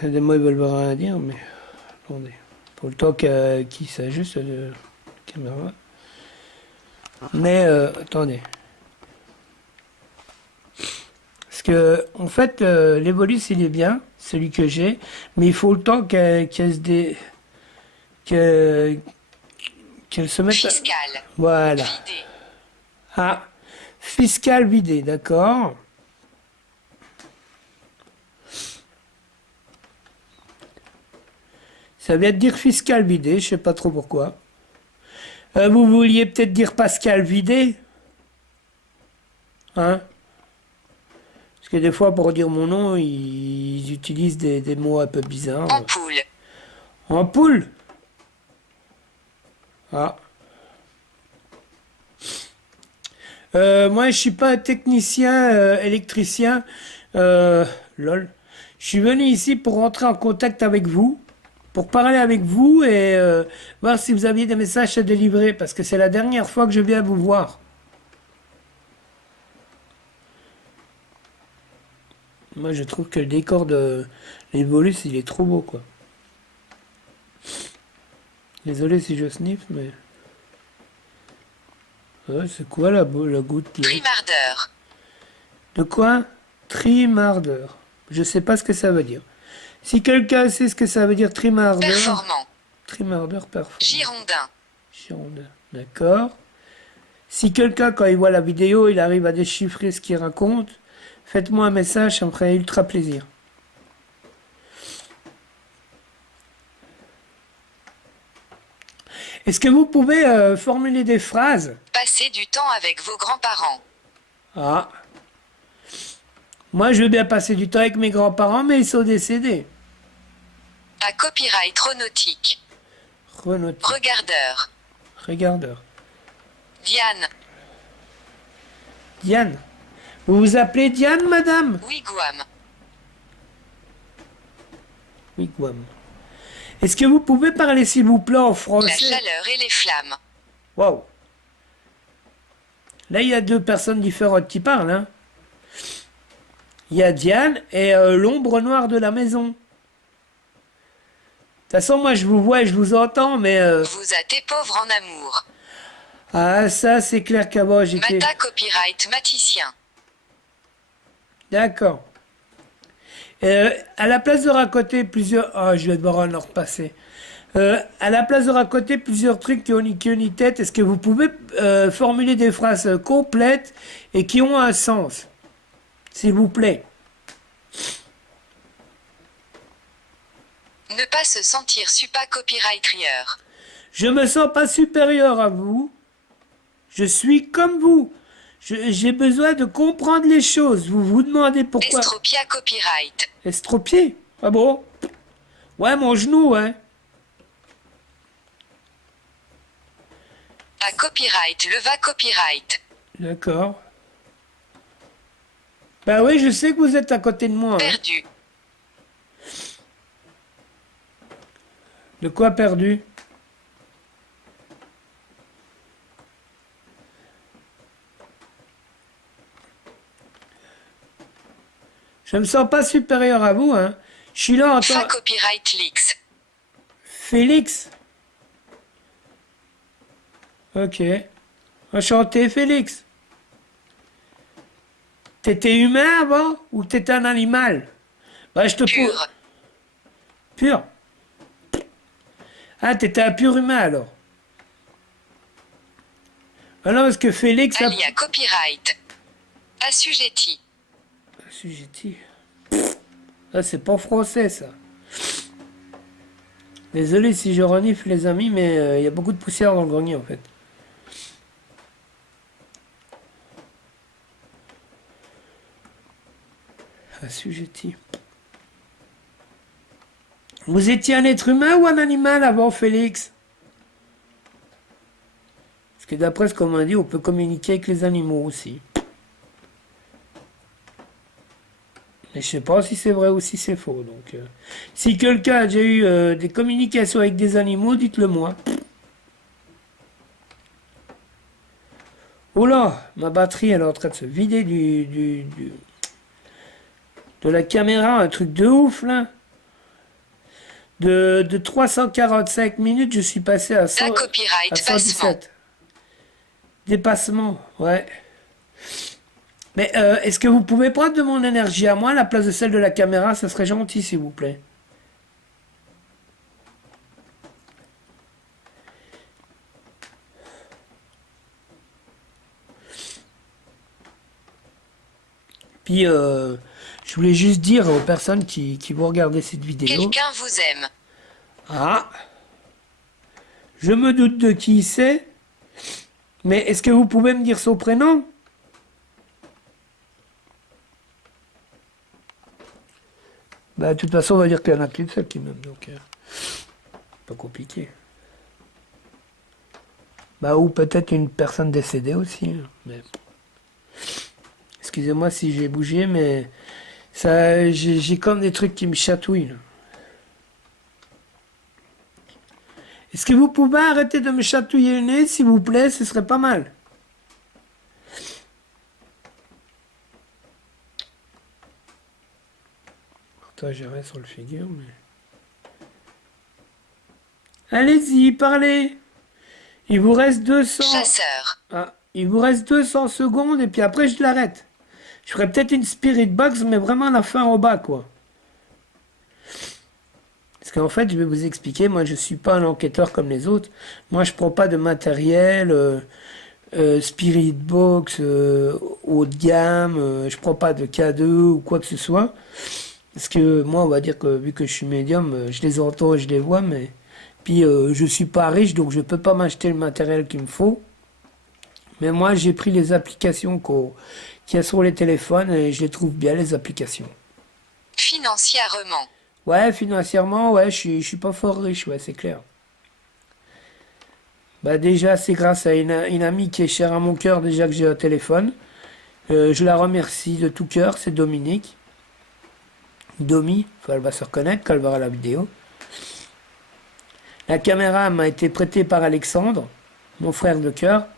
des mots qui veulent rien dire, mais attendez. Pour le temps qu'il s'ajuste la caméra. Mais attendez. Parce que, en fait, l'Evolus, il est bien, celui que j'ai, mais il faut le temps qu'elle se mette... Fiscal. Voilà. Vidé. Ah, fiscal vidé, d'accord. Ça vient de dire fiscal vidé, je sais pas trop pourquoi. Vous vouliez peut-être dire Pascal vidé? Hein? Parce que des fois, pour dire mon nom, ils utilisent des mots un peu bizarres. Ampoule. Ampoule? Ah. Moi, je suis pas un technicien électricien. Lol. Je suis venu ici pour rentrer en contact avec vous. Pour parler avec vous et voir si vous aviez des messages à délivrer, parce que c'est la dernière fois que je viens vous voir. Moi, je trouve que le décor de l'Evolus, il est trop beau, quoi. Désolé si je sniffe, mais... Ouais, c'est quoi la goutte là? Trimardeur. De quoi? Trimardeur. Je sais pas ce que ça veut dire. Si quelqu'un sait ce que ça veut dire trimardeur... Performant. Trimardeur performant. Girondin. Girondin. D'accord. Si quelqu'un, quand il voit la vidéo, il arrive à déchiffrer ce qu'il raconte, faites-moi un message, ça me ferait ultra plaisir. Est-ce que vous pouvez formuler des phrases? Passer du temps avec vos grands-parents. Ah. Moi, je veux bien passer du temps avec mes grands-parents, mais ils sont décédés. À copyright Ronautique. Renautique. Regardeur. Regardeur. Diane. Diane. Vous vous appelez Diane, madame? Wigwam. Wigwam. Est-ce que vous pouvez parler, s'il vous plaît, en La français? chaleur et les flammes. Waouh. Là, il y a deux personnes différentes qui parlent, hein. Il y a Diane et l'ombre noire de la maison. De toute façon, moi, je vous vois et je vous entends, mais... Vous êtes pauvre en amour. Ah, ça, c'est clair qu'avant, j'étais... Mata copyright maticien. D'accord. À la place de raconter plusieurs... Ah, je vais devoir en repasser. À la place de raconter plusieurs trucs qui ont ni tête, est-ce que vous pouvez formuler des phrases complètes et qui ont un sens? S'il vous plaît. Ne pas se sentir super copyrightrieur. Je me sens pas supérieur à vous. Je suis comme vous. J'ai besoin de comprendre les choses. Vous vous demandez pourquoi. Estropia copyright. Estropié? Ah bon? Ouais, mon genou, hein. À copyright, le va copyright. D'accord. Bah oui, je sais que vous êtes à côté de moi. Hein. Perdu. De quoi perdu? Je me sens pas supérieur à vous, hein. Je suis là en tant... Fa copyright leaks. Félix? Ok. Enchanté, Félix. T'étais humain avant ou t'étais un animal? Bah, je te pose... Pur. Pur? Ah, t'étais un pur humain, alors. Ah non, parce que Félix... Alia copyright. Assujetti. Assujetti. Ah, c'est pas français, ça. Désolé si je renifle, les amis, mais il y a beaucoup de poussière dans le grenier, en fait. Assujetti. Vous étiez un être humain ou un animal avant, Félix? Parce que d'après ce qu'on m'a dit, on peut communiquer avec les animaux aussi. Mais je sais pas si c'est vrai ou si c'est faux. Donc, si quelqu'un a déjà eu des communications avec des animaux, dites-le moi. Oh là, ma batterie elle est en train de se vider de la caméra, un truc de ouf là. De 345 minutes, je suis passé à, 100, copyright à 117. Dépassement, ouais. Mais est-ce que vous pouvez prendre de mon énergie à moi à la place de celle de la caméra? Ça serait gentil, s'il vous plaît. Puis, je voulais juste dire aux personnes qui vont regarder cette vidéo... Quelqu'un vous aime. Ah, je me doute de qui c'est. Mais est-ce que vous pouvez me dire son prénom? Bah, de toute façon, on va dire qu'il y en a qu'une seule qui m'aime, donc... pas compliqué. Bah, ou peut-être une personne décédée aussi. Hein, mais... Excusez-moi si j'ai bougé, mais... ça, j'ai comme des trucs qui me chatouillent, là. Est-ce que vous pouvez arrêter de me chatouiller le nez, s'il vous plaît? Ce serait pas mal. Pourtant, j'ai rien sur le figure, mais... Allez-y, parlez. Il vous reste 200... Chasseur. Ah, il vous reste 200 secondes, et puis après, je l'arrête. Je ferai peut-être une spirit box, mais vraiment à la fin au bas, quoi. Parce qu'en fait, je vais vous expliquer, moi je suis pas un enquêteur comme les autres. Moi je prends pas de matériel, Spirit Box, haut de gamme, je prends pas de cadeaux ou quoi que ce soit. Parce que moi on va dire que vu que je suis médium, je les entends et je les vois, mais... Puis je suis pas riche, donc je peux pas m'acheter le matériel qu'il me faut. Mais moi j'ai pris les applications qu'il y a sur les téléphones et je les trouve bien les applications. Financièrement. Ouais, financièrement, ouais, je suis pas fort riche, ouais, c'est clair. Bah déjà, c'est grâce à une amie qui est chère à mon cœur, déjà que j'ai un téléphone. Je la remercie de tout cœur, c'est Dominique. Domi, enfin, elle va se reconnaître quand elle verra la vidéo. La caméra m'a été prêtée par Alexandre, mon frère de cœur.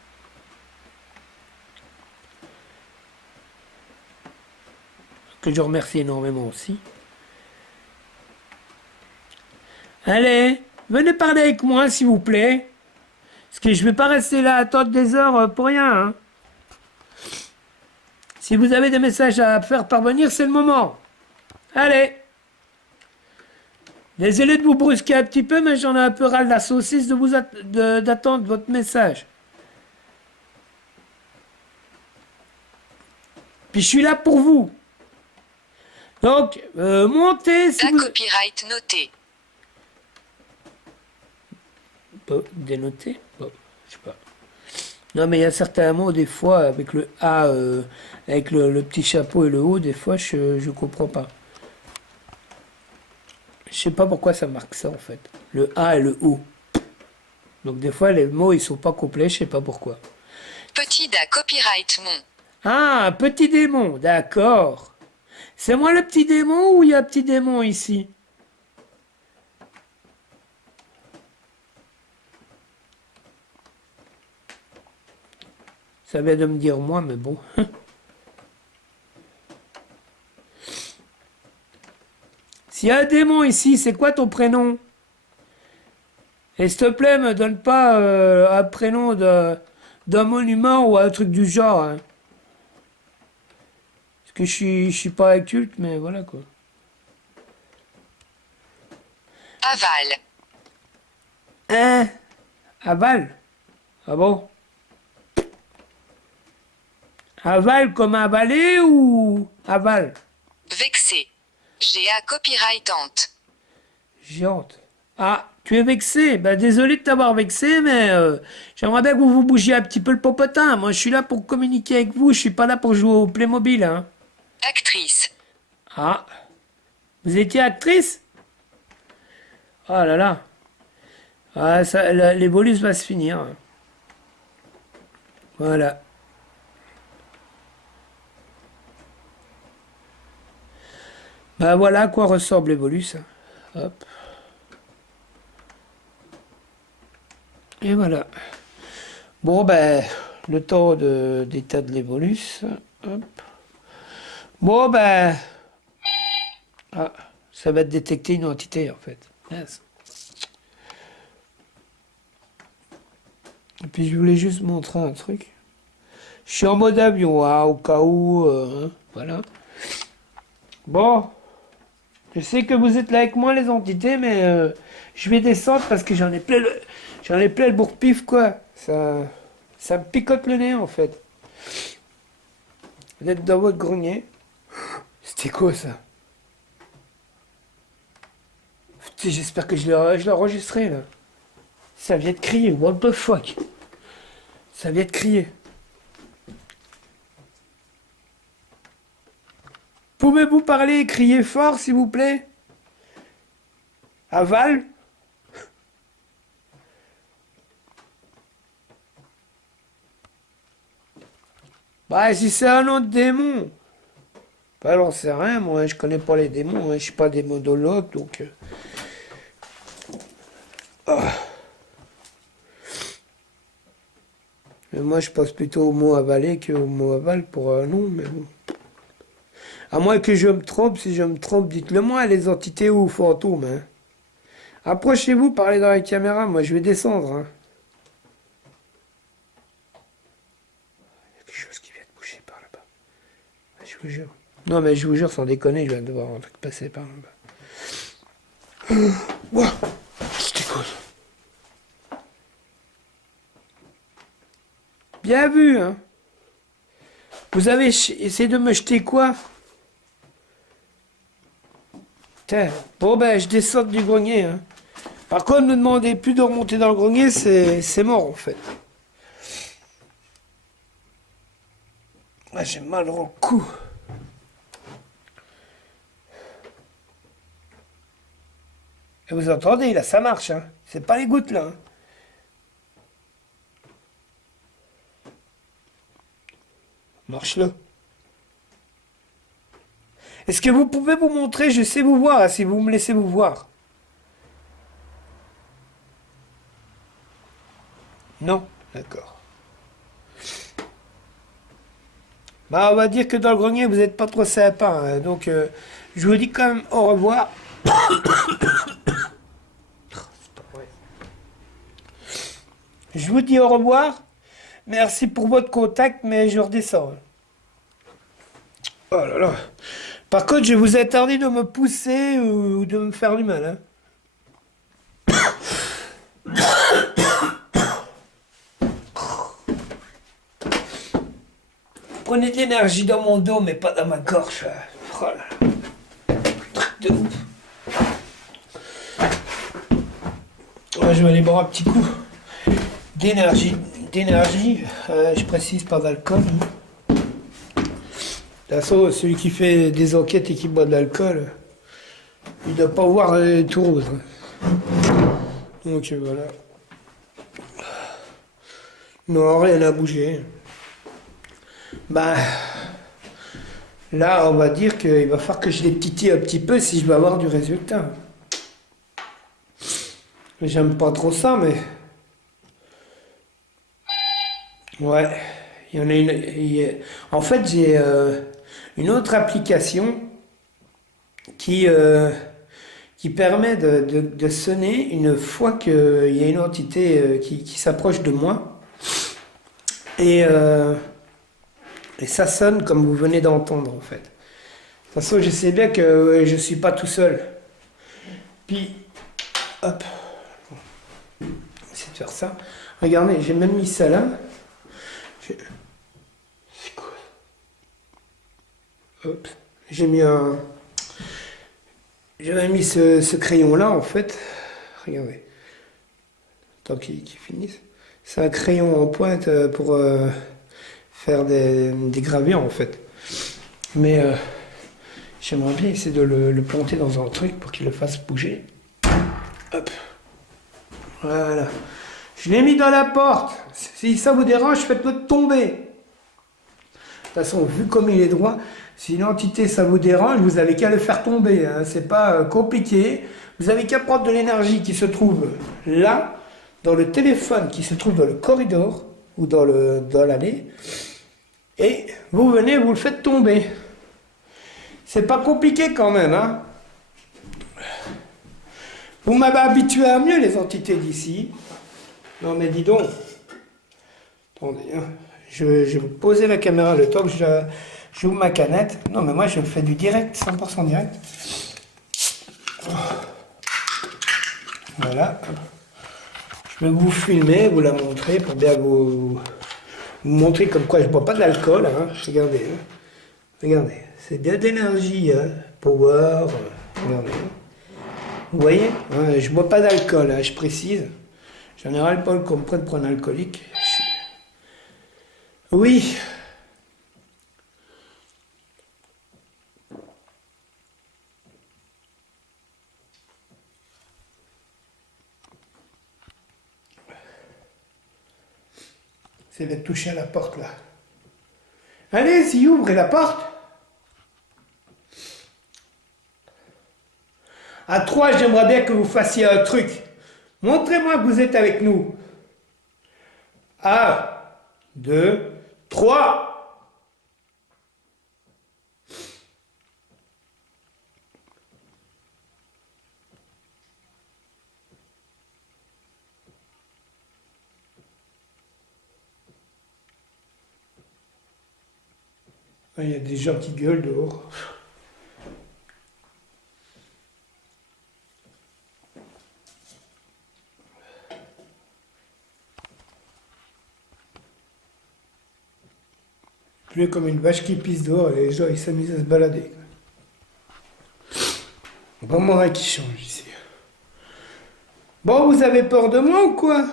Que je remercie énormément aussi. Allez, venez parler avec moi, s'il vous plaît. Parce que je vais pas rester là à attendre des heures pour rien. Hein. Si vous avez des messages à faire parvenir, c'est le moment. Allez. Désolé de vous brusquer un petit peu, mais j'en ai un peu ras de la saucisse de vous d'attendre votre message. Puis je suis là pour vous. Donc, montez si La vous... copyright notée. Dénoter? Bon, je sais pas. Non, mais il y a certains mots, des fois, avec le A, avec le petit chapeau et le O, des fois, je comprends pas. Je sais pas pourquoi ça marque ça, en fait. Le A et le O. Donc, des fois, les mots, ils sont pas complets, je sais pas pourquoi. Petit da copyright mon. Ah, petit démon, d'accord. C'est moi le petit démon ou il y a un petit démon ici? Ça vient de me dire moi, mais bon. S'il y a un démon ici, c'est quoi ton prénom? Et s'il te plaît, me donne pas un prénom d'un monument ou un truc du genre. Hein. Parce que je suis pas inculte, mais voilà quoi. Aval. Hein? Aval? Ah bon? Aval comme avaler ou aval? Vexé. GA copyrightante. Géante. Ah, tu es vexé. Ben, désolé de t'avoir vexé, mais j'aimerais bien que vous vous bougiez un petit peu le popotin. Moi, je suis là pour communiquer avec vous. Je suis pas là pour jouer au Playmobil. Hein. Actrice. Ah, vous étiez actrice? Oh là là. Ah, ça, les bolus va se finir. Voilà. Ben voilà à quoi ressemble les bolus. Hop. Et voilà. Bon, ben, le temps d'éteindre les bolus. Hop. Bon, ben... Ah, ça va détecter une entité, en fait. Yes. Et puis, je voulais juste montrer un truc. Je suis en mode avion, hein, au cas où... hein, voilà. Bon. Je sais que vous êtes là avec moi, les entités, mais je vais descendre parce que j'en ai plein le bourre-pif, quoi. Ça me picote le nez, en fait. Vous êtes dans votre grenier. C'était quoi, ça? Putain, j'espère que je l'ai enregistré, là. Ça vient de crier, what the fuck? Ça vient de crier. Pouvez-vous parler et crier fort, s'il vous plaît? Aval? Bah, si c'est un autre démon. Bah, j'en sais rien, moi, je connais pas les démons, hein, je suis pas démonologue, donc... Ah. Mais moi, je pense plutôt au mot avaler qu'au mot aval pour un nom, mais bon. À moins que je me trompe, si je me trompe, dites-le moi, les entités ou fantômes. Hein. Approchez-vous, parlez dans la caméra, moi je vais descendre. Hein. Il y a quelque chose qui vient de bouger par là-bas. Je vous jure. Non mais je vous jure, sans déconner, je viens de voir un truc passer par là-bas. Ouah, c'était quoi ça? Bien vu, hein. Vous avez essayé de me jeter quoi? Tiens, bon ben je descends du grenier. Hein. Par contre, ne demandez plus de remonter dans le grenier, c'est mort en fait. Ah, j'ai mal au cou. Et vous entendez, là, ça marche. Hein. C'est pas les gouttes là. Hein. Marche-le. Est-ce que vous pouvez vous montrer? Je sais vous voir, hein, si vous me laissez vous voir. Non? D'accord. Bah, on va dire que dans le grenier, vous n'êtes pas trop sympa. Hein, donc, je vous dis quand même au revoir. C'est pas vrai. Je vous dis au revoir. Merci pour votre contact, mais je redescends. Oh là là. Par contre, je vous interdis de me pousser ou de me faire du mal. Hein. Prenez de l'énergie dans mon dos, mais pas dans ma gorge. Oh là là. Truc de ouf. Ouais, je vais aller boire un petit coup d'énergie. Je précise pas d'alcool. Hein. De toute façon, celui qui fait des enquêtes et qui boit de l'alcool, il ne doit pas voir tout rose. Hein. Donc voilà. Non, rien n'a bougé. Bah, là, on va dire qu'il va falloir que je les titille un petit peu si je veux avoir du résultat. J'aime pas trop ça, mais... Ouais, il y en a une... En fait, j'ai une autre application qui permet de sonner une fois qu'il y a une entité qui s'approche de moi. Et ça sonne comme vous venez d'entendre, en fait. De toute façon, je sais bien que je suis pas tout seul. Puis, hop. On va essayer de faire ça. Regardez, j'ai même mis ça là. C'est quoi? Hop. J'ai mis un... J'avais mis ce crayon-là, en fait. Regardez. Tant qu'il finisse. C'est un crayon en pointe pour faire des gravures, en fait. Mais j'aimerais bien essayer de le planter dans un truc pour qu'il le fasse bouger. Hop. Voilà. Je l'ai mis dans la porte. Si ça vous dérange, faites-le tomber. De toute façon, vu comme il est droit, si une entité ça vous dérange, vous avez qu'à le faire tomber. Hein. C'est pas compliqué. Vous avez qu'à prendre de l'énergie qui se trouve là, dans le téléphone qui se trouve dans le corridor ou dans l'allée, et vous venez, vous le faites tomber. C'est pas compliqué quand même, hein. Vous m'avez habitué à mieux, les entités d'ici. Non mais dis donc. Attendez, hein. Je vais vous poser la caméra le temps que j'ouvre ma canette. Non mais moi je fais du direct, 100% direct. Voilà. Je vais vous filmer, vous la montrer pour bien vous montrer comme quoi je ne bois pas d'alcool. Hein. Regardez. Hein. Regardez. C'est bien d'énergie. Hein. Power. Regardez. Vous voyez hein, je ne bois pas d'alcool, hein, je précise. J'en ai ras le bol qu'on me prenne pour un alcoolique. Oui. C'est de toucher à la porte là. Allez-y, ouvrez la porte. À 3, j'aimerais bien que vous fassiez un truc. Montrez-moi que vous êtes avec nous. 1, 2, 3. Il y a des gens qui gueulent dehors. Plus comme une vache qui pisse dehors et les gens ils s'amusent à se balader. Vraiment rien qui change ici. Bon, vous avez peur de moi ou quoi?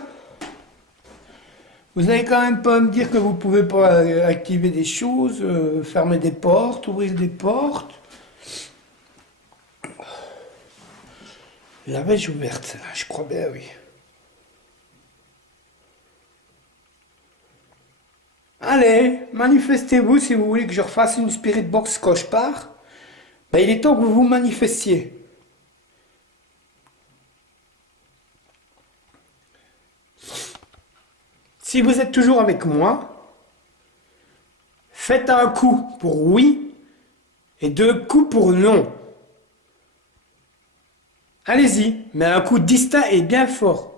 Vous n'allez quand même pas me dire que vous pouvez pas activer des choses, fermer des portes, ouvrir des portes. La veste ouverte, là, je crois bien, oui. Allez, manifestez-vous si vous voulez que je refasse une spirit box quand je pars. Ben, il est temps que vous vous manifestiez. Si vous êtes toujours avec moi, faites un coup pour oui et 2 coups pour non. Allez-y, mais un coup distinct et bien fort.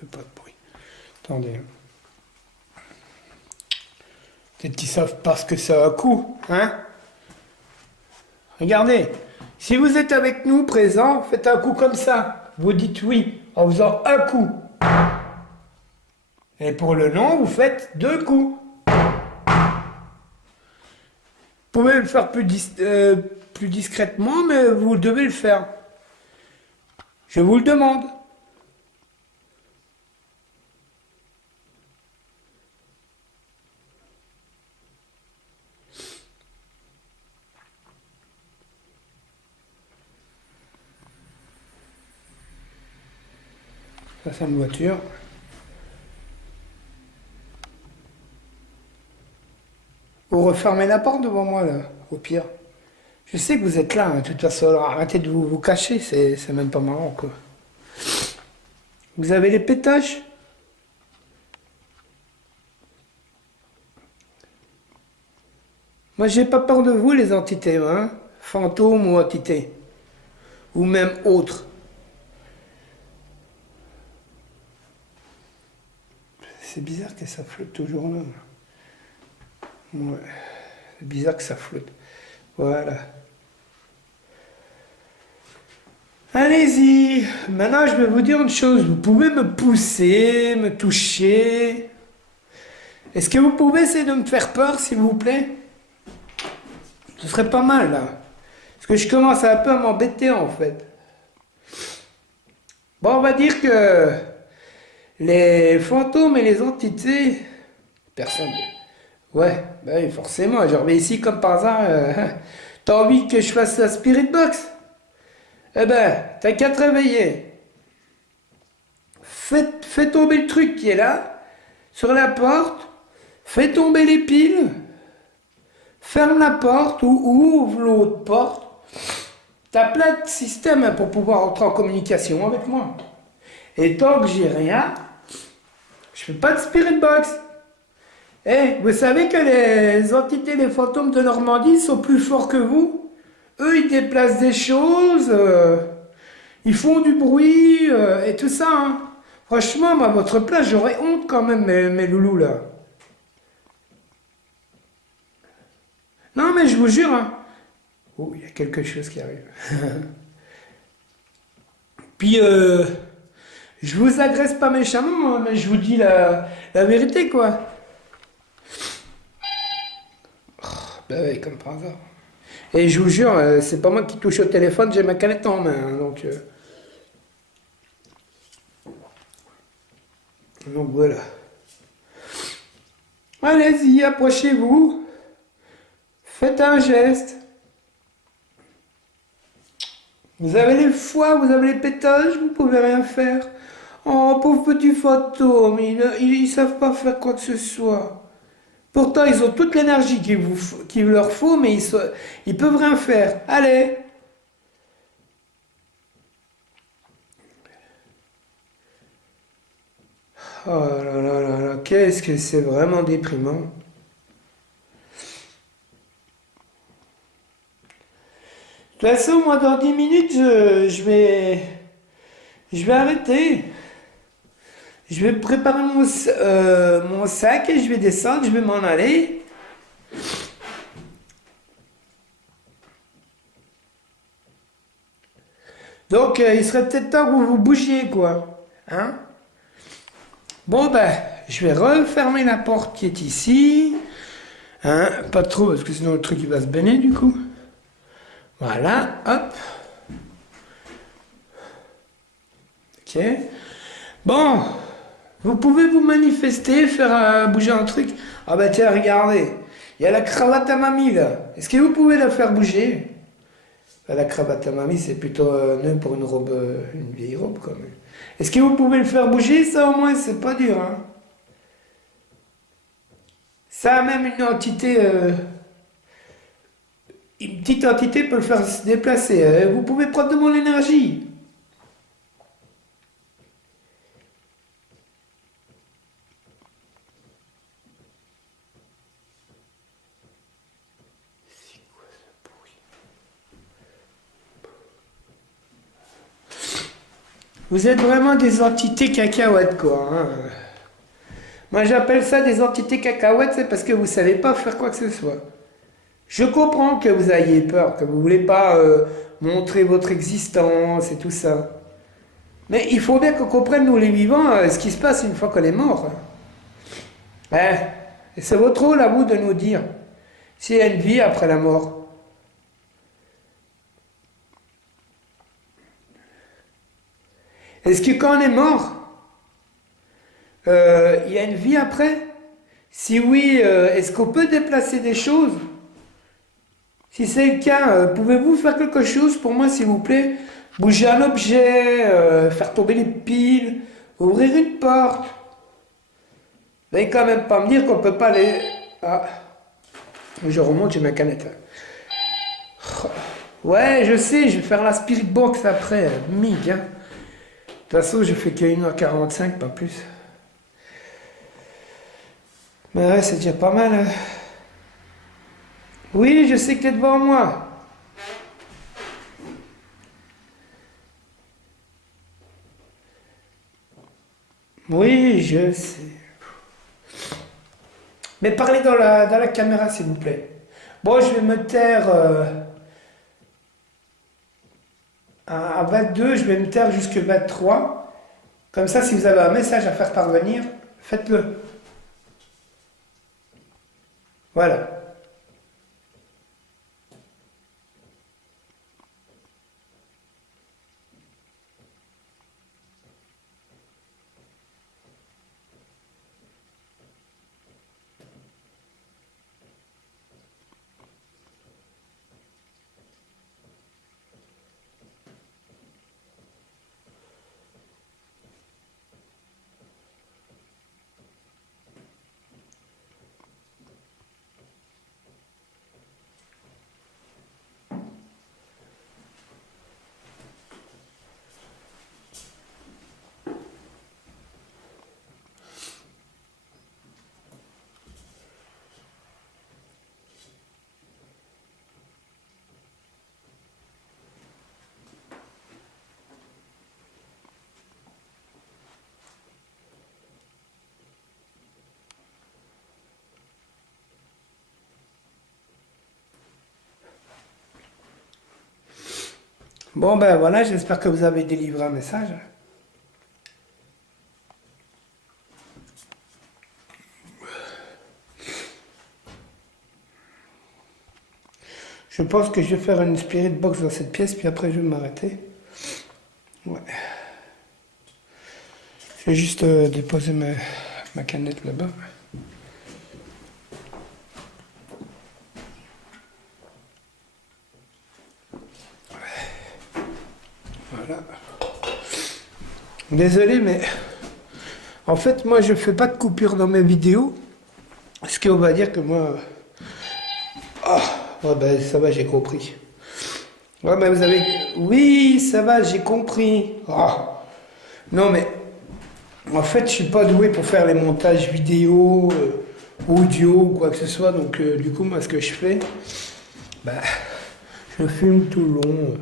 fait pas de bruit. Attendez. Peut-être qu'ils savent pas ce que ça a un coup, hein? Regardez, si vous êtes avec nous présent, faites un coup comme ça. Vous dites oui en faisant un coup. Et pour le non, vous faites 2 coups. Vous pouvez le faire plus discrètement, mais vous devez le faire. Je vous le demande. Ça, c'est une voiture. Vous refermez la porte devant moi, là, au pire. Je sais que vous êtes là, hein, de toute façon, alors arrêtez de vous cacher, c'est même pas marrant, quoi. Vous avez les pétages? Moi, j'ai pas peur de vous, les entités, hein. Fantômes ou entités. Ou même autres. C'est bizarre que ça flotte toujours là. Ouais. C'est bizarre que ça flotte. Voilà. Allez-y. Maintenant, je vais vous dire une chose. Vous pouvez me pousser, me toucher. Est-ce que vous pouvez essayer de me faire peur, s'il vous plaît? Ce serait pas mal, là. Parce que je commence un peu à m'embêter, en fait. Bon, on va dire que les fantômes et les entités... Personne. Ouais, bah oui, forcément. Je reviens ici comme par hasard. T'as envie que je fasse la spirit box? Eh ben, t'as qu'à te réveiller. Fais tomber le truc qui est là, sur la porte. Fais tomber les piles. Ferme la porte ou ouvre l'autre porte. T'as plein de systèmes pour pouvoir entrer en communication avec moi. Et tant que j'ai rien, je fais pas de spirit box. Eh, vous savez que les entités, les fantômes de Normandie sont plus forts que vous? Eux, ils déplacent des choses, ils font du bruit et tout ça, hein. Franchement, moi, à votre place, j'aurais honte quand même, mes loulous, là. Non, mais je vous jure, hein. Oh, il y a quelque chose qui arrive. Puis, je vous agresse pas méchamment, hein, mais je vous dis la vérité, quoi. Bah oui, comme par hasard. Et je vous jure, c'est pas moi qui touche au téléphone, j'ai ma canette en main, hein, donc voilà. Allez-y, approchez-vous. Faites un geste. Vous avez les foies, vous avez les pétages, vous pouvez rien faire. Oh, pauvre petit fantôme, ils savent pas faire quoi que ce soit. Pourtant, ils ont toute l'énergie qu'il leur faut, mais ils peuvent rien faire. Allez. Oh là là là là, qu'est-ce que c'est vraiment déprimant. De toute façon, moi, dans 10 minutes, je vais arrêter. Je vais préparer mon sac et je vais descendre, je vais m'en aller. Donc, il serait peut-être temps que vous vous bougiez, quoi. Hein? Bon, ben, je vais refermer la porte qui est ici. Hein? Pas trop, parce que sinon le truc, il va se baigner, du coup. Voilà, hop. Ok. Bon, vous pouvez vous manifester, faire bouger un truc. Ah bah tiens, regardez. Il y a la cravate à mamie, là. Est-ce que vous pouvez la faire bouger? La cravate à mamie, c'est plutôt neuf pour une robe, une vieille robe, quand même. Est-ce que vous pouvez le faire bouger, ça, au moins? C'est pas dur, hein. Ça a même une entité... une petite entité peut le faire se déplacer. Vous pouvez prendre de mon énergie. Vous êtes vraiment des entités cacahuètes, quoi. Hein. Moi, j'appelle ça des entités cacahuètes, c'est parce que vous savez pas faire quoi que ce soit. Je comprends que vous ayez peur, que vous voulez pas montrer votre existence et tout ça. Mais il faut bien qu'on comprenne, nous les vivants, ce qui se passe une fois qu'on est mort. Hein? Et c'est votre rôle à vous de nous dire s'il y a une vie après la mort. Est-ce que quand on est mort, il y a une vie après? Si oui, est-ce qu'on peut déplacer des choses? Si c'est le cas, pouvez-vous faire quelque chose pour moi, s'il vous plaît? Bouger un objet, faire tomber les piles, ouvrir une porte. Vous n'allez quand même pas me dire qu'on peut pas aller... Ah, je remonte, j'ai ma canette. Ouais, je sais, je vais faire la Spirit Box après, mig. Hein. De toute façon, je fais que 1h45, pas plus. Mais ouais, c'est déjà pas mal. Hein. Oui, je sais que tu es devant moi. Oui, je sais. Mais parlez dans la caméra, s'il vous plaît. Bon, je vais me taire à 22, je vais me taire jusqu'à 23. Comme ça, si vous avez un message à faire parvenir, faites-le. Voilà. Bon, ben voilà, j'espère que vous avez délivré un message. Je pense que je vais faire une spirit box dans cette pièce, puis après je vais m'arrêter. Ouais. Je vais juste déposer ma canette là-bas. Voilà. Désolé, mais en fait, moi, je fais pas de coupure dans mes vidéos. Ce qu'on va dire que moi... Ah, ouais, ben ça va, j'ai compris. Ouais, ben vous avez... Oui, ça va, j'ai compris. Ah. Non, mais... En fait, je suis pas doué pour faire les montages vidéo, audio ou quoi que ce soit. Donc, du coup, moi, ce que je fais... Bah, je filme tout le long.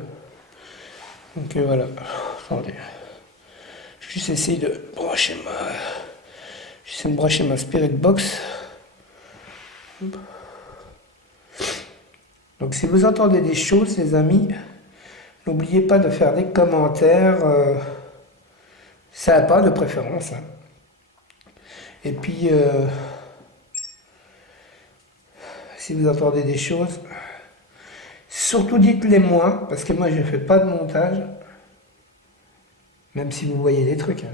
Donc, voilà. Attendez. Je vais juste essayer de brancher J'essaie de brancher ma Spirit Box. Donc si vous entendez des choses, les amis, n'oubliez pas de faire des commentaires. Ça n'a pas de préférence. Hein. Et puis, si vous entendez des choses, surtout dites-les moi, parce que moi je ne fais pas de montage. Même si vous voyez des trucs. Hein.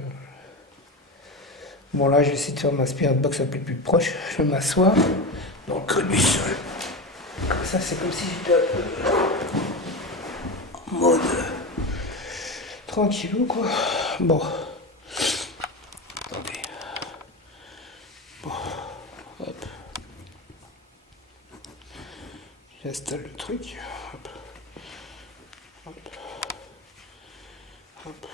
Bon là, je vais essayer de faire ma Spirit Box un peu plus proche. Je vais m'asseoir dans le creux du sol. Comme ça, c'est comme si j'étais un peu en mode tranquillou, quoi. Bon. Attendez. Bon. Hop. J'installe le truc. Hop. Hop. Hop.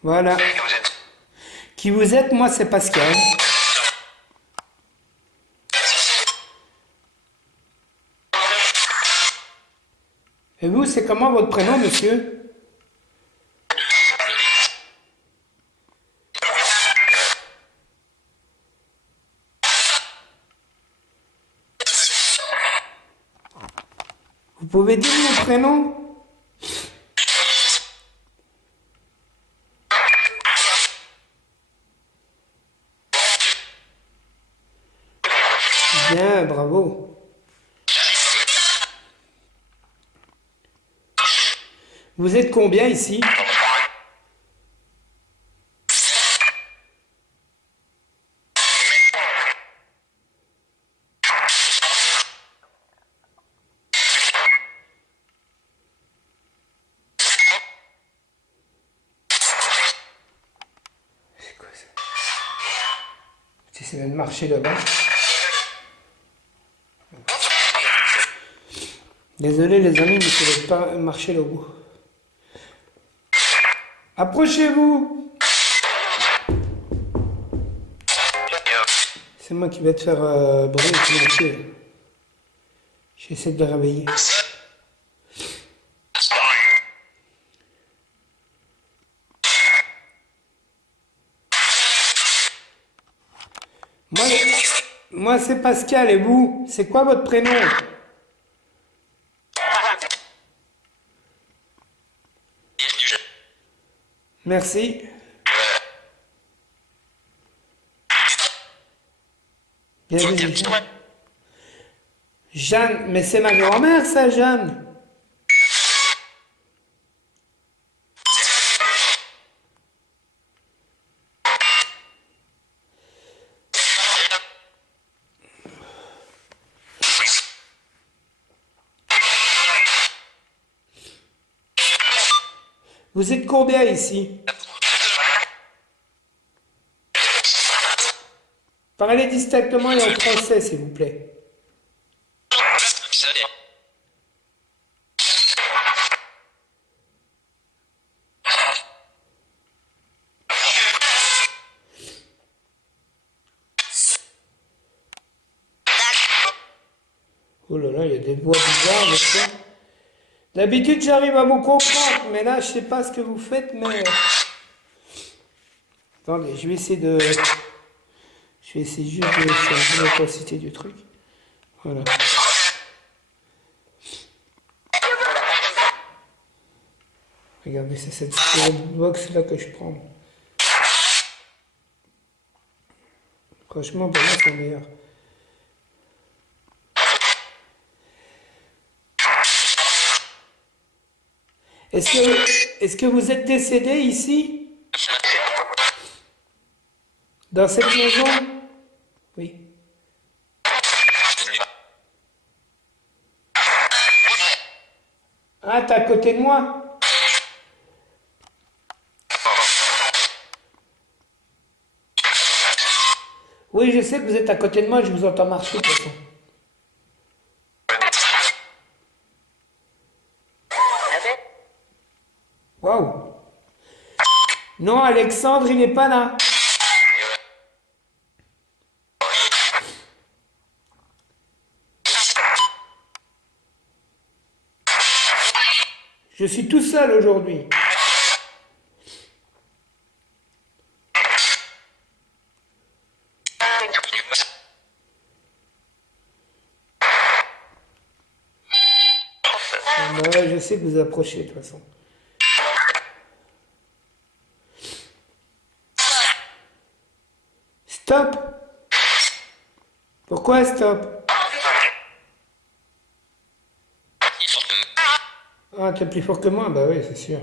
Voilà. Qui vous êtes? Moi, c'est Pascal. Et vous, c'est comment votre prénom, monsieur? Vous pouvez dire mon prénom? Bien, bravo. Vous êtes combien ici? C'est quoi ça? J'essaie de marcher là-bas. Désolé les amis, mais je ne vais pas marcher là au bout. Approchez-vous! C'est moi qui vais te faire brûler tout entier. J'essaie de le réveiller. Moi c'est Pascal, et vous? C'est quoi votre prénom? Merci. Bienvenue, Jeanne. Jeanne, mais c'est ma grand-mère ça, Jeanne. Vous êtes combien ici? Parlez distinctement et en français, s'il vous plaît. Oh là là, il y a des voix bizarres, n'est-ce pas? D'habitude, j'arrive à vous comprendre, mais là, je sais pas ce que vous faites, mais... Attendez, je vais essayer juste de changer l'intensité du truc. Voilà. Regardez, c'est cette box là que je prends. Franchement, pour moi, c'est meilleur. Est-ce que vous êtes décédé ici? Dans cette maison? Oui. Ah, t'es à côté de moi? Oui, je sais que vous êtes à côté de moi, je vous entends marcher de toute façon. Waouh! Non, Alexandre, il n'est pas là. Je suis tout seul aujourd'hui. Bah ouais, je sais que vous approchez de toute façon. Stop! Pourquoi stop? Ah, t'es plus fort que moi? Bah oui, c'est sûr.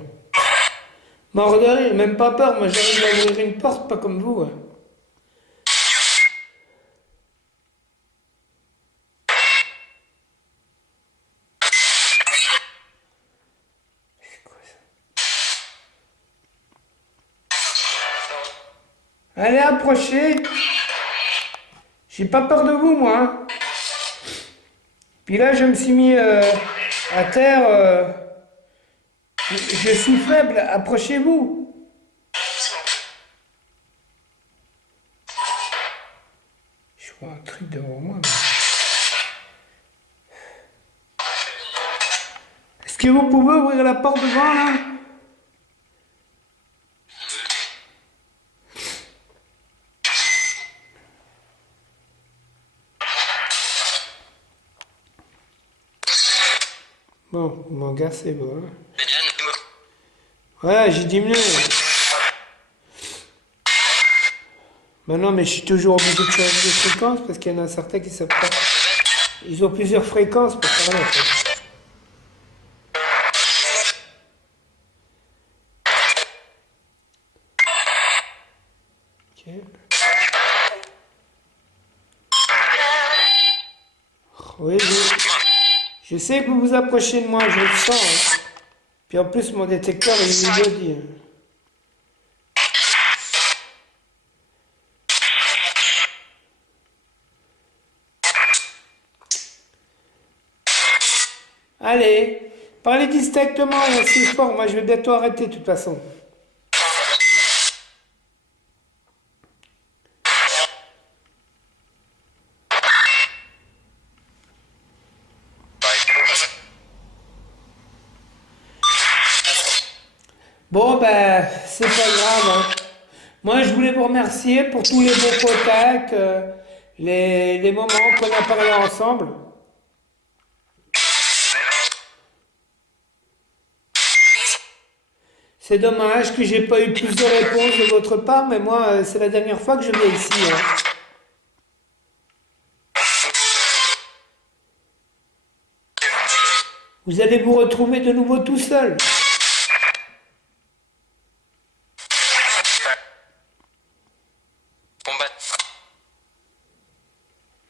Mort de rire, même pas peur, moi j'arrive à ouvrir une porte, pas comme vous. Hein. C'est quoi ça? Allez, approchez! J'ai pas peur de vous, moi. Hein. Puis là, je me suis mis à terre. Je suis faible, approchez-vous. Je vois un truc devant moi. Mais... que vous pouvez ouvrir la porte devant là? Bon, mon gars, c'est bon. Voilà, j'ai diminué. Maintenant, mais je suis toujours obligé de changer de fréquence parce qu'il y en a certains qui savent pas. Ils ont plusieurs fréquences pour parler en fait. Ok. Oui, je sais que vous vous approchez de moi, je le sens. Hein. Puis en plus, mon détecteur, il me le dit. Allez, parlez distinctement, c'est fort. Moi, je vais bientôt arrêter de toute façon. Bon, ben, c'est pas grave. Hein. Moi, je voulais vous remercier pour tous les bons contacts, les moments qu'on a parlé ensemble. C'est dommage que j'ai pas eu plus de réponses de votre part, mais moi, c'est la dernière fois que je viens ici. Hein. Vous allez vous retrouver de nouveau tout seul.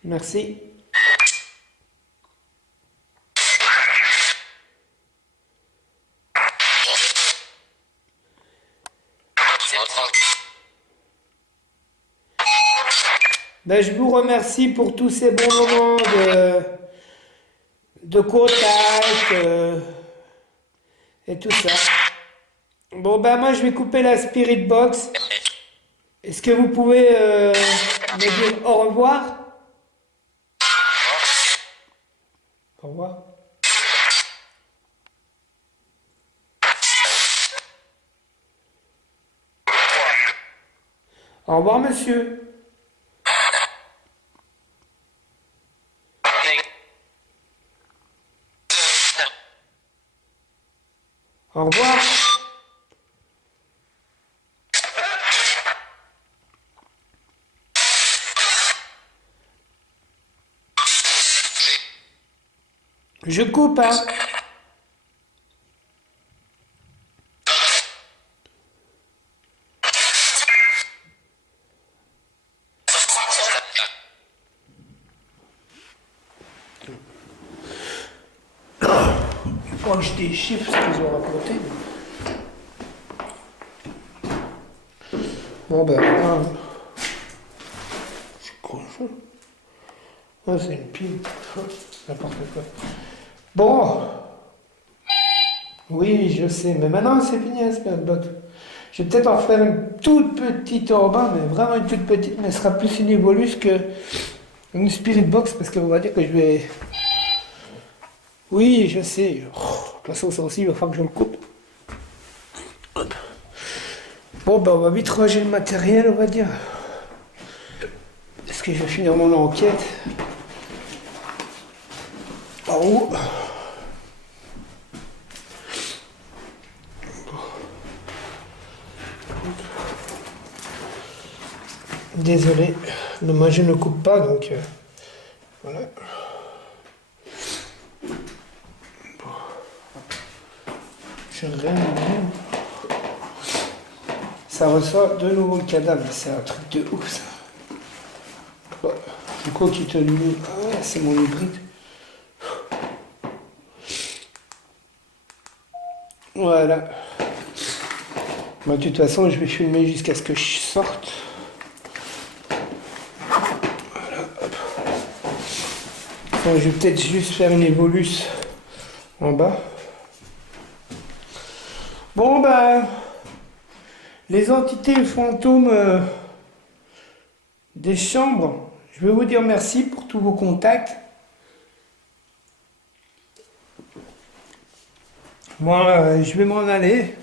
Merci. Ben, je vous remercie pour tous ces bons moments de contact et tout ça. Bon, ben moi, je vais couper la Spirit Box. Est-ce que vous pouvez me dire au revoir? Au revoir. Au revoir, monsieur. Au revoir. Je coupe, hein. Il faut que je déchiffre ce qu'ils ont raconté. Bon ben, c'est quoi ça? Ah, c'est une pile. N'importe quoi. Bon. Oui, je sais. Mais maintenant, c'est fini, la Spirit Box. Je vais peut-être en faire une toute petite en bas, mais vraiment une toute petite, mais ce sera plus une Evolus que une Spirit Box, parce qu'on va dire que je vais... Oui, je sais. Oh, de toute façon, ça aussi, il va falloir que je le coupe. Hop. Bon, ben, on va vite ranger le matériel, on va dire. Est-ce que je vais finir mon enquête en haut? Désolé, mais moi je ne coupe pas, donc voilà. Bon. Je regarde. Ça ressort de nouveau le cadavre, c'est un truc de ouf ça. Bon. Du coup, qui te lui... Ah ouais, c'est mon hybride. Voilà. Moi, de toute façon, je vais filmer jusqu'à ce que je sorte. Bon, je vais peut-être juste faire une Evolus en bas. Bon, ben, les entités fantômes des chambres, je vais vous dire merci pour tous vos contacts. Moi, je vais m'en aller.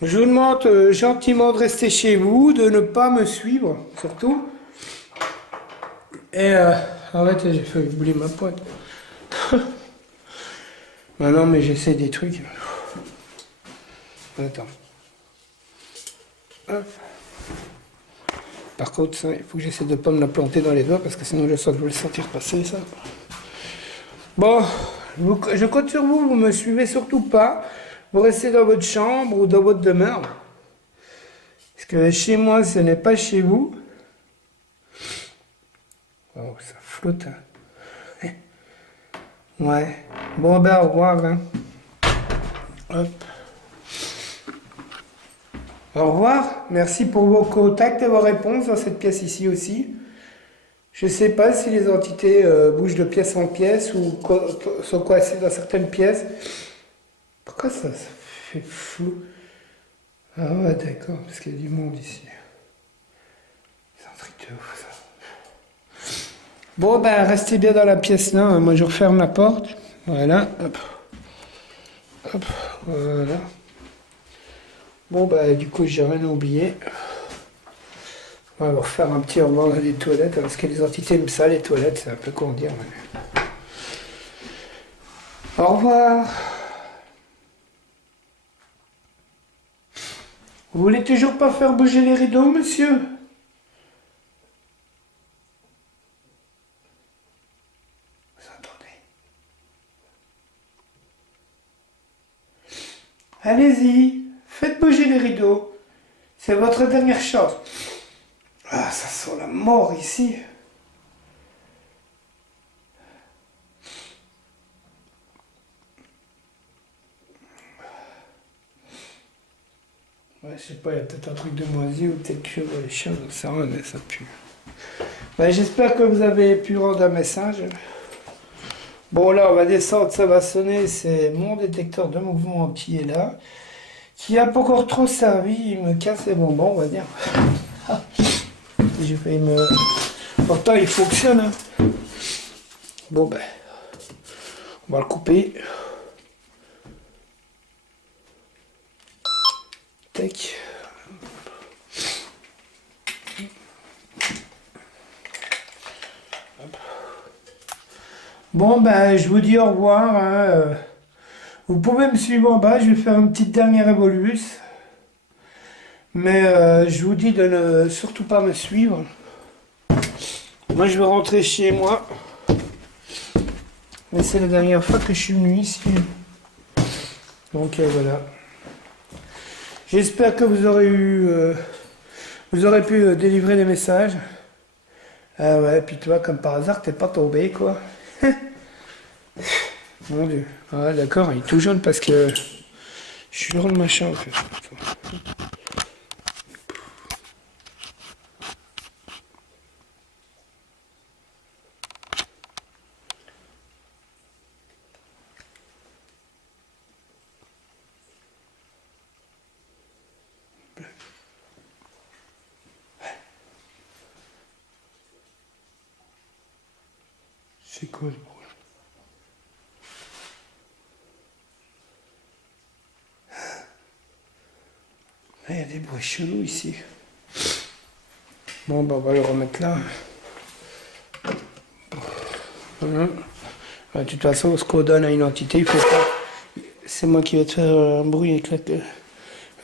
Je vous demande gentiment de rester chez vous, de ne pas me suivre, surtout. Et arrête, j'ai fait oublier ma pointe. Non, mais j'essaie des trucs. Attends. Hop. Par contre, ça, il faut que j'essaie de ne pas me la planter dans les doigts parce que sinon je sens que je vais le sentir passer, ça. Bon, je compte sur vous, vous me suivez surtout pas. Vous restez dans votre chambre ou dans votre demeure. Parce que chez moi, ce n'est pas chez vous. Oh, ça flotte. Hein. Ouais. Bon, ben, au revoir. Hein. Hop. Au revoir. Merci pour vos contacts et vos réponses dans cette pièce ici aussi. Je ne sais pas si les entités bougent de pièce en pièce ou sont coincées dans certaines pièces. Pourquoi ça fait flou? Ah ouais, d'accord, parce qu'il y a du monde ici. C'est un truc de ouf, ça. Bon, ben, restez bien dans la pièce là. Hein. Moi, je referme la porte. Voilà. Hop. Hop. Voilà. Bon, ben, du coup, j'ai rien oublié. On va refaire un petit au revoir dans les toilettes, parce que les entités aiment ça, les toilettes, c'est un peu con dire. Mais... Au revoir. Vous voulez toujours pas faire bouger les rideaux, monsieur? Vous entendez? Allez-y, faites bouger les rideaux. C'est votre dernière chance. Ah, ça sent la mort ici. Ouais, je sais pas, il y a peut-être un truc de moisi ou peut-être que les chiens, j'en sais rien, mais ça pue. Ouais, j'espère que vous avez pu rendre un message. Bon, là, on va descendre, ça va sonner. C'est mon détecteur de mouvement qui est là. Qui a pas encore trop servi. Il me casse les bonbons, on va dire. J'ai failli me... Pourtant, il fonctionne. Hein. Bon, ben... On va le couper. Tac. Bon, ben, je vous dis au revoir. Hein. Vous pouvez me suivre en bas. Je vais faire une petite dernière évolus. Mais je vous dis de ne surtout pas me suivre. Moi, je vais rentrer chez moi. Mais c'est la dernière fois que je suis venu ici. Donc, voilà. J'espère que vous aurez pu délivrer des messages. Ah ouais, puis toi, comme par hasard, t'es pas tombé, quoi. Mon Dieu. Ah d'accord, il est tout jaune parce que je suis dans le machin, en fait. C'est quoi le bruit? Il y a des bruits chelous ici. Bon, bah, on va le remettre là. Voilà. De toute façon, ce qu'on donne à une entité, il faut pas... C'est moi qui vais te faire un bruit avec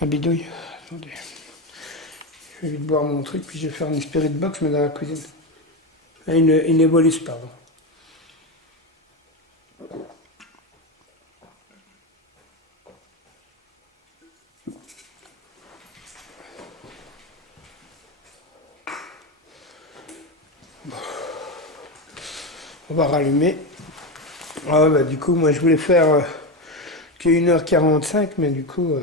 un bidouille. Attendez. Je vais vite boire mon truc, puis je vais faire une spirit box, mais dans la cuisine. Une évolus, pardon. On va rallumer. Ah bah du coup moi je voulais faire que 1h45 mais du coup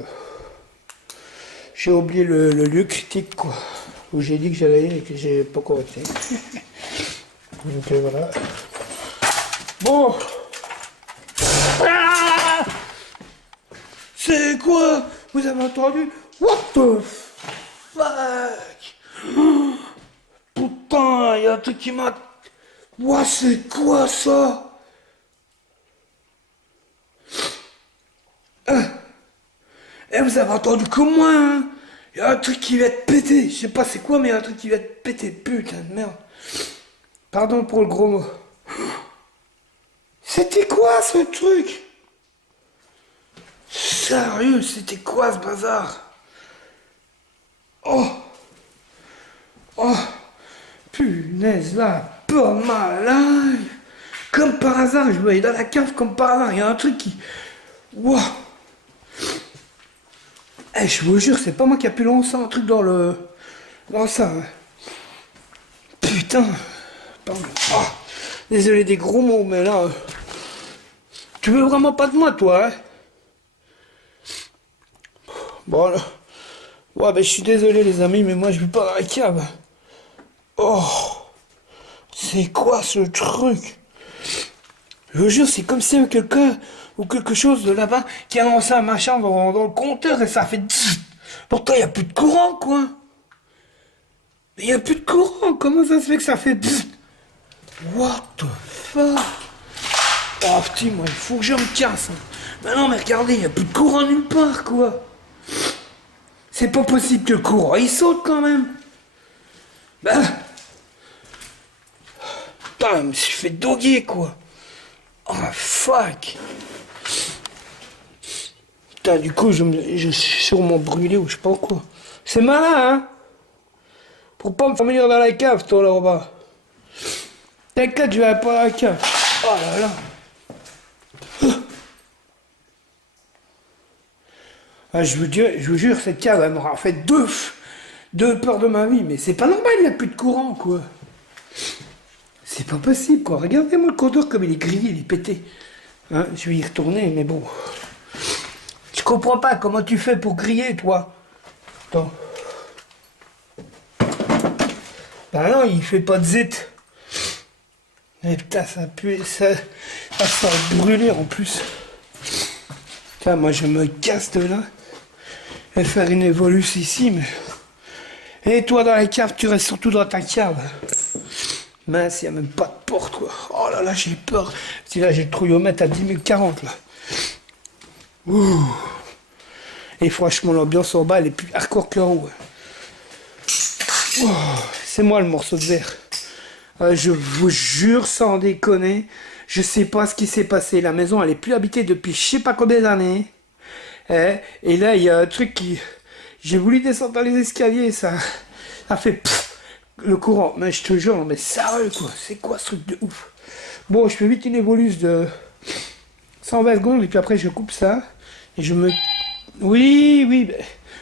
j'ai oublié le lieu critique quoi. Où j'ai dit que j'allais et que j'ai pas encore été. Donc voilà. Bon. Ah, c'est quoi? Vous avez entendu? What the fuck? Putain, il y a un truc qui m'a... Ouah, c'est quoi ça? Eh, vous avez entendu comme moi, hein? Il y a un truc qui va être pété. Je sais pas c'est quoi, mais il y a un truc qui va être pété. Putain de merde. Pardon pour le gros mot. C'était quoi ce truc? Sérieux, c'était quoi ce bazar? Oh! Oh! Punaise, la peur de ma life! Comme par hasard, je vais aller dans la cave comme par hasard. Il y a un truc qui... Wow! Eh, je vous jure, c'est pas moi qui a pu lancer un truc dans le... Dans ça. Hein. Putain! Pardon. Oh, désolé des gros mots, mais là... Tu veux vraiment pas de moi, toi, hein? Bon, là... Ouais, ben je suis désolé, les amis, mais moi, je vais pas dans la cave. Oh! C'est quoi ce truc? Je vous jure, c'est comme si quelqu'un ou quelque chose de là-bas qui a lancé un machin dans le compteur et ça fait... Pourtant, il n'y a plus de courant, quoi. Mais il n'y a plus de courant. Comment ça se fait que ça fait... What the fuck? Oh, putain, moi, il faut que je me casse. Hein. Mais non, mais regardez, il n'y a plus de courant nulle part, quoi. C'est pas possible que le courant, il saute, quand même. Ben... Putain, je me suis fait doguer, quoi. Oh, fuck. Putain, du coup, je suis sûrement brûlé ou je sais pas quoi. C'est malin, hein? Pour pas me faire venir dans la cave, toi, là-bas. T'inquiète, je vais aller pas dans la cave. Oh là là. Ah, je vous jure, cette cave, elle m'aura fait deux peurs de ma vie. Mais c'est pas normal, il n'y a plus de courant, quoi. C'est pas possible, quoi. Regardez-moi le compteur comme il est grillé, il est pété. Hein, je vais y retourner, mais bon. Je comprends pas comment tu fais pour griller, toi. Attends. Ben non, il fait pas de zit. Mais putain, ça pue, ça sent brûler en plus. Putain, moi je me casse de là. Et faire une évolution ici, mais... Et toi dans la cave, tu restes surtout dans ta cave. Mince, il n'y a même pas de porte, quoi. Oh là là, j'ai peur. Si là, j'ai le trouillomètre à 10 040, là. Ouh. Et franchement, l'ambiance en bas, elle est plus hardcore qu'en haut. Oh, c'est moi le morceau de verre. Je vous jure, sans déconner, je sais pas ce qui s'est passé. La maison, elle est plus habitée depuis je sais pas combien d'années. Et là, il y a un truc qui... J'ai voulu descendre dans les escaliers, ça fait... Pff, le courant. Mais je te jure, mais sérieux, quoi. C'est quoi ce truc de ouf? Bon, je fais vite une évolution de 120 secondes, et puis après, je coupe ça. Et je me... Oui, oui.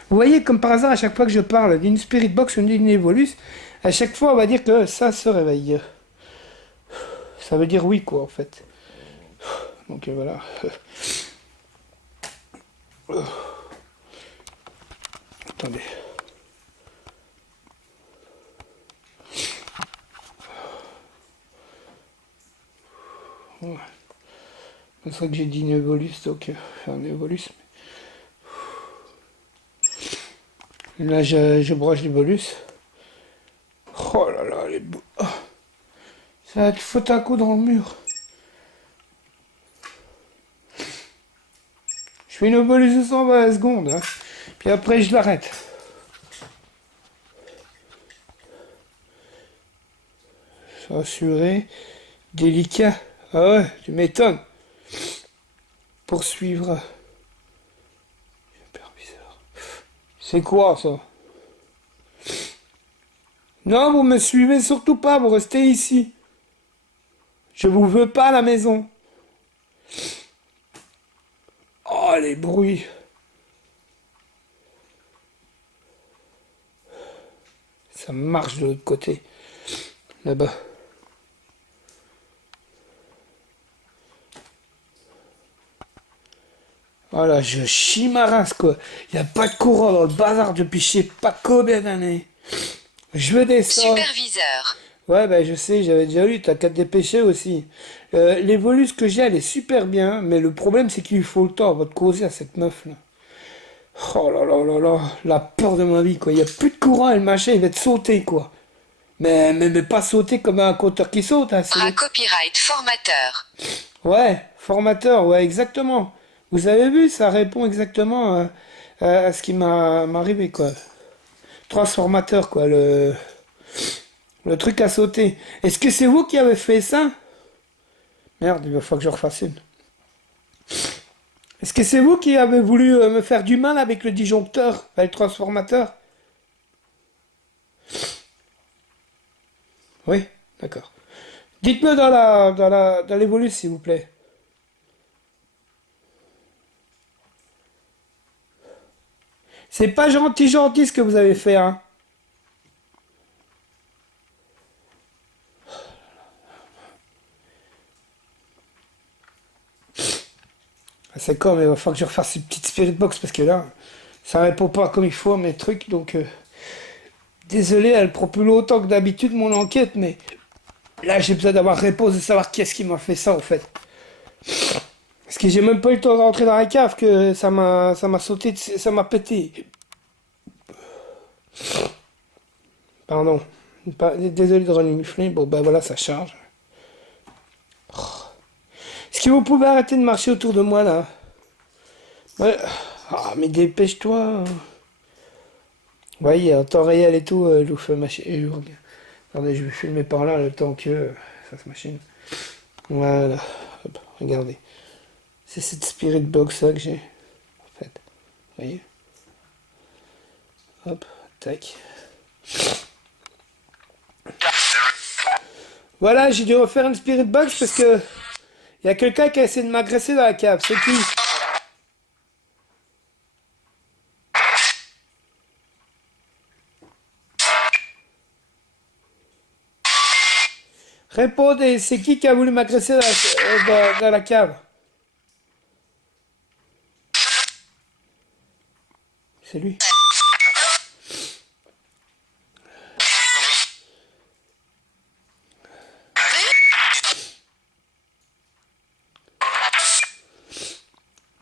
Vous voyez, comme par hasard, à chaque fois que je parle d'une Spirit Box ou d'une évolution, à chaque fois, on va dire que ça se réveille. Ça veut dire oui, quoi, en fait. Donc, voilà. Attendez. Ouais. C'est vrai que j'ai dit une évolution, donc faire une évolution. Là, je broche l'évolution. Oh là là, les bouts. Oh. Ça va te foutre un coup dans le mur. Je fais une évolution de 120 secondes. Hein. Puis après, je l'arrête. Assuré. Délicat. Ah ouais, tu m'étonnes. Poursuivre. Superviseur. C'est quoi ça? Non, vous me suivez surtout pas, vous restez ici. Je vous veux pas à la maison. Oh, les bruits. Ça marche de l'autre côté. Là-bas. Voilà, je chie ma race, quoi. Il n'y a pas de courant dans le bazar depuis je sais pas combien d'années. Je veux descendre. Superviseur. Ouais, ben je sais, j'avais déjà lu, t'as qu'à te dépêcher aussi. L'évolus que j'ai, elle est super bien, mais le problème c'est qu'il faut le temps avant de causer à cette meuf là. Oh là là là là, la peur de ma vie quoi. Il n'y a plus de courant et le machin il va te sauter quoi. Mais pas sauter comme un compteur qui saute. Hein, Bras copyright formateur. Ouais, formateur, ouais, exactement. Vous avez vu, ça répond exactement à ce qui m'est arrivé, quoi. Transformateur, quoi, le truc à sauter. Est-ce que c'est vous qui avez fait ça? Merde, il va falloir que je refasse une. Est-ce que c'est vous qui avez voulu me faire du mal avec le disjoncteur, avec le transformateur? Oui, d'accord. Dites-le dans l'évolue, s'il vous plaît. C'est pas gentil, gentil ce que vous avez fait, hein. C'est comme, il va falloir que je refasse une petite spirit box parce que là, ça répond pas comme il faut à mes trucs, donc désolé, elle prend plus longtemps que d'habitude mon enquête, mais là j'ai besoin d'avoir réponse de savoir qui est-ce qui m'a fait ça en fait. Parce que j'ai même pas eu le temps de rentrer dans la cave que ça m'a sauté, ça m'a pété. Pardon. Désolé de renifler, bon ben voilà, ça charge. Est-ce que vous pouvez arrêter de marcher autour de moi là? Ouais. Ah mais dépêche-toi. Oui, en temps réel et tout, je vous fais machine. Attendez, je vais filmer par là le temps que ça se machine. Voilà. Hop, regardez. C'est cette spirit box là que j'ai. En fait. Vous voyez? Hop, tac. Voilà, j'ai dû refaire une spirit box parce que il y a quelqu'un qui a essayé de m'agresser dans la cave. C'est qui? Répondez, c'est qui a voulu m'agresser dans la cave? C'est lui.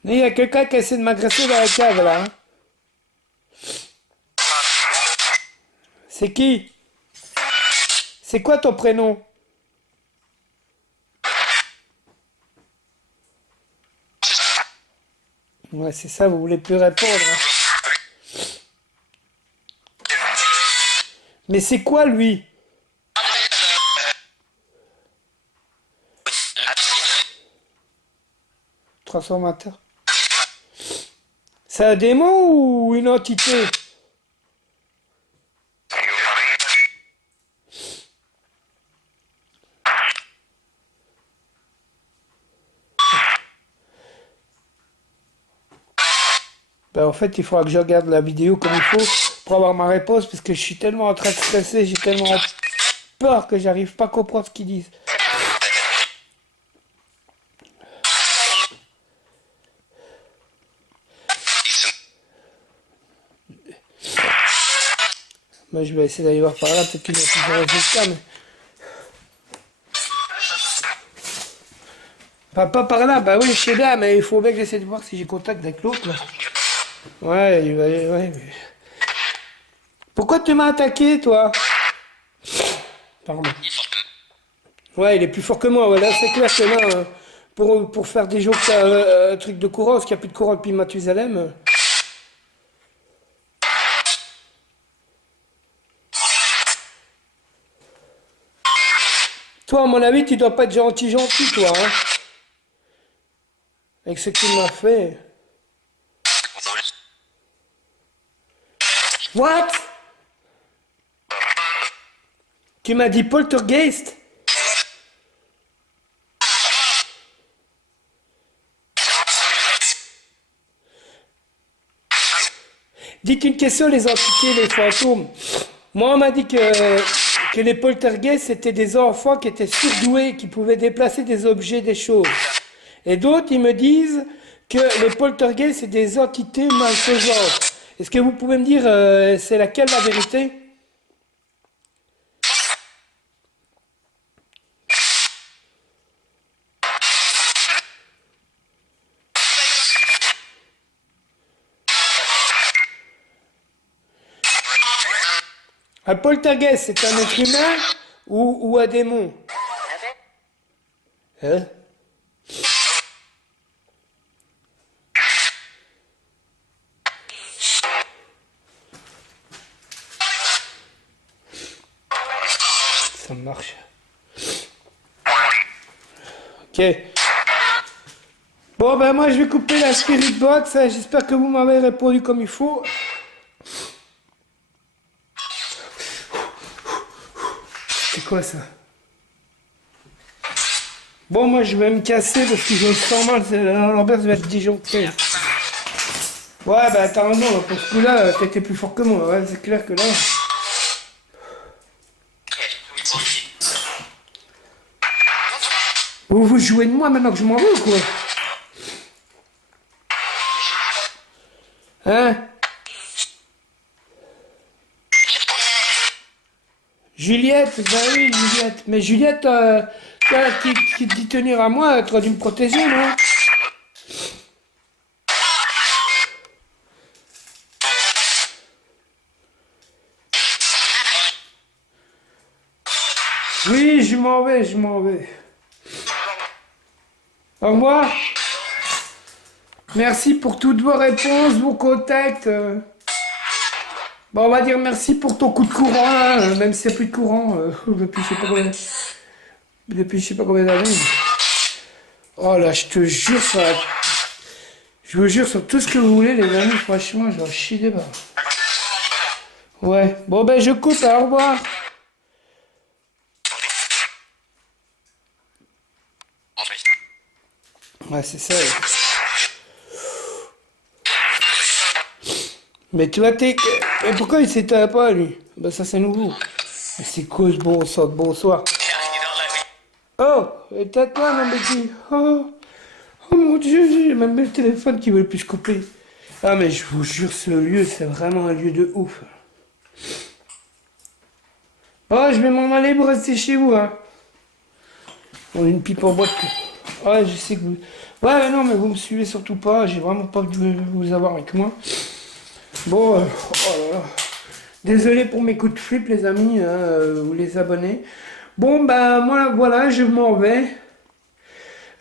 Il y a quelqu'un qui a essayé de m'agresser dans la cave là. Hein. C'est qui? C'est quoi ton prénom? Ouais, c'est ça, vous voulez plus répondre. Hein. Mais c'est quoi lui? Transformateur. C'est un démon ou une entité? Ben, en fait, il faudra que je regarde la vidéo comme il faut pour avoir ma réponse parce que je suis tellement en train de stresser, j'ai tellement peur que j'arrive pas à comprendre ce qu'ils disent. Moi, je vais essayer d'aller voir par là, peut-être qu'il y a plusieurs résultats, mais... Pas par là, bah oui, je sais bien, mais il faut bien que j'essaie de voir si j'ai contact avec l'autre, là. Ouais, ouais, mais... Pourquoi tu m'as attaqué, toi? Pardon. Ouais, il est plus fort que moi, voilà, c'est clair que là, pour faire des jours que t'as un truc de courant, parce qu'il n'y a plus de courant depuis Mathusalem... Toi, à mon avis, tu dois pas être gentil, toi, hein. Avec ce qu'il m'a fait. What? Tu m'as dit poltergeist? Dites une question, les entités, les fantômes. Moi, on m'a dit que les poltergeists, c'était des enfants qui étaient surdoués, qui pouvaient déplacer des objets, des choses. Et d'autres, ils me disent que les poltergeists, c'est des entités malfaisantes. Est-ce que vous pouvez me dire, c'est laquelle la vérité? Un poltergeist, c'est un être humain ou un démon? Hein? ça marche. Ok. Bon, ben moi, je vais couper la Spirit Box. J'espère que vous m'avez répondu comme il faut. C'est quoi ça? Bon, moi, je vais me casser parce que je me sens mal. L'ambiance va être disjonctée. Ouais, bah t'as raison, pour ce coup-là, t'étais plus fort que moi. Ouais, c'est clair que là... Vous vous jouez de moi maintenant que je m'en vais ou quoi? Hein? Juliette, bah oui, Juliette. Mais Juliette, toi qui te dit tenir à moi, tu aurais dû me protéger, non? Oui, je m'en vais, je m'en vais. Au revoir. Merci pour toutes vos réponses, vos contacts. Bon, on va dire merci pour ton coup de courant, hein, même s'il n'y a plus de courant depuis je sais pas combien d'années. Oh là, je te jure je vous jure sur tout ce que vous voulez, les amis, franchement, j'en chie des barres. Ouais, bon ben je coupe, au revoir. Ouais, c'est ça. Mais tu vois, mais pourquoi il s'éteint pas, lui? Bah ça, c'est nouveau. Mais c'est quoi ce bonsoir? Oh, éteins-toi, mon petit. Oh, oh mon Dieu, j'ai même le téléphone qui veut plus se couper. Ah, mais je vous jure, ce lieu, c'est vraiment un lieu de ouf. Oh, je vais m'en aller pour rester chez vous, hein. On a une pipe en boîte. Ouais, je sais que vous... Ouais, mais non, mais vous me suivez surtout pas. J'ai vraiment pas voulu vous avoir avec moi. Bon, oh là là. Désolé pour mes coups de flip, les amis, ou les abonnés. Bon, ben, moi, voilà, je m'en vais.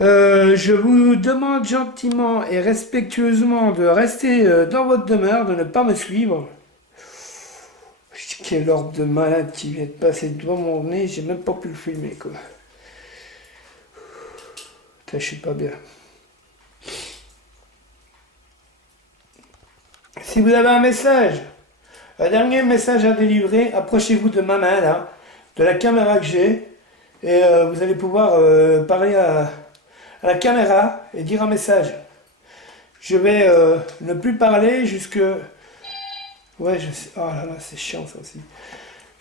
Je vous demande gentiment et respectueusement de rester dans votre demeure, de ne pas me suivre. Quel ordre de malade qui vient de passer devant mon nez, j'ai même pas pu le filmer, quoi. Putain, je suis pas bien. Si vous avez un message, un dernier message à délivrer, approchez-vous de ma main, là, de la caméra que j'ai, et vous allez pouvoir parler à la caméra et dire un message. Je vais ne plus parler jusque... Ouais, je sais... Oh là là, c'est chiant ça aussi.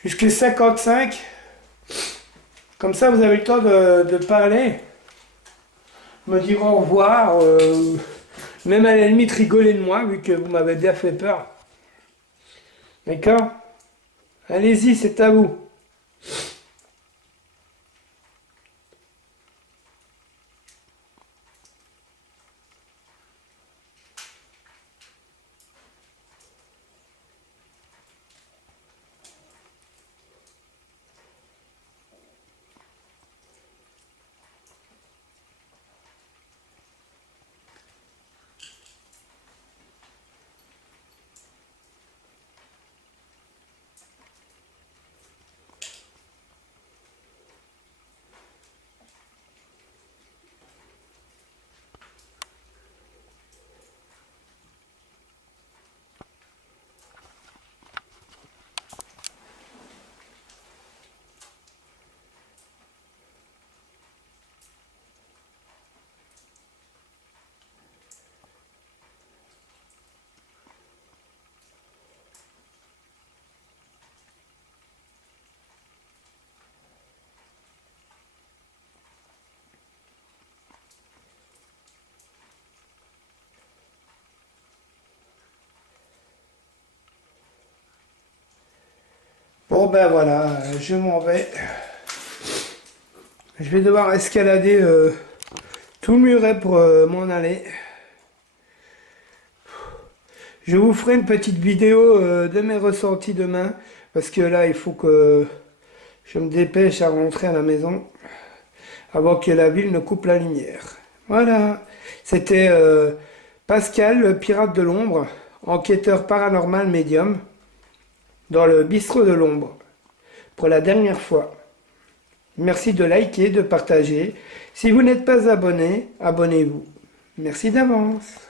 Jusque 55. Comme ça, vous avez le temps de parler. Me dire au revoir. Même à la limite rigoler de moi, vu que vous m'avez bien fait peur. D'accord? Allez-y, c'est à vous. Bon ben voilà, je m'en vais. Je vais devoir escalader tout le muret pour m'en aller. Je vous ferai une petite vidéo de mes ressentis demain. Parce que là, il faut que je me dépêche à rentrer à la maison. Avant que la ville ne coupe la lumière. Voilà. C'était Pascal, le pirate de l'ombre. Enquêteur paranormal médium. Dans le bistrot de l'ombre. Pour la dernière fois. Merci de liker, de partager. Si vous n'êtes pas abonné, abonnez-vous. Merci d'avance.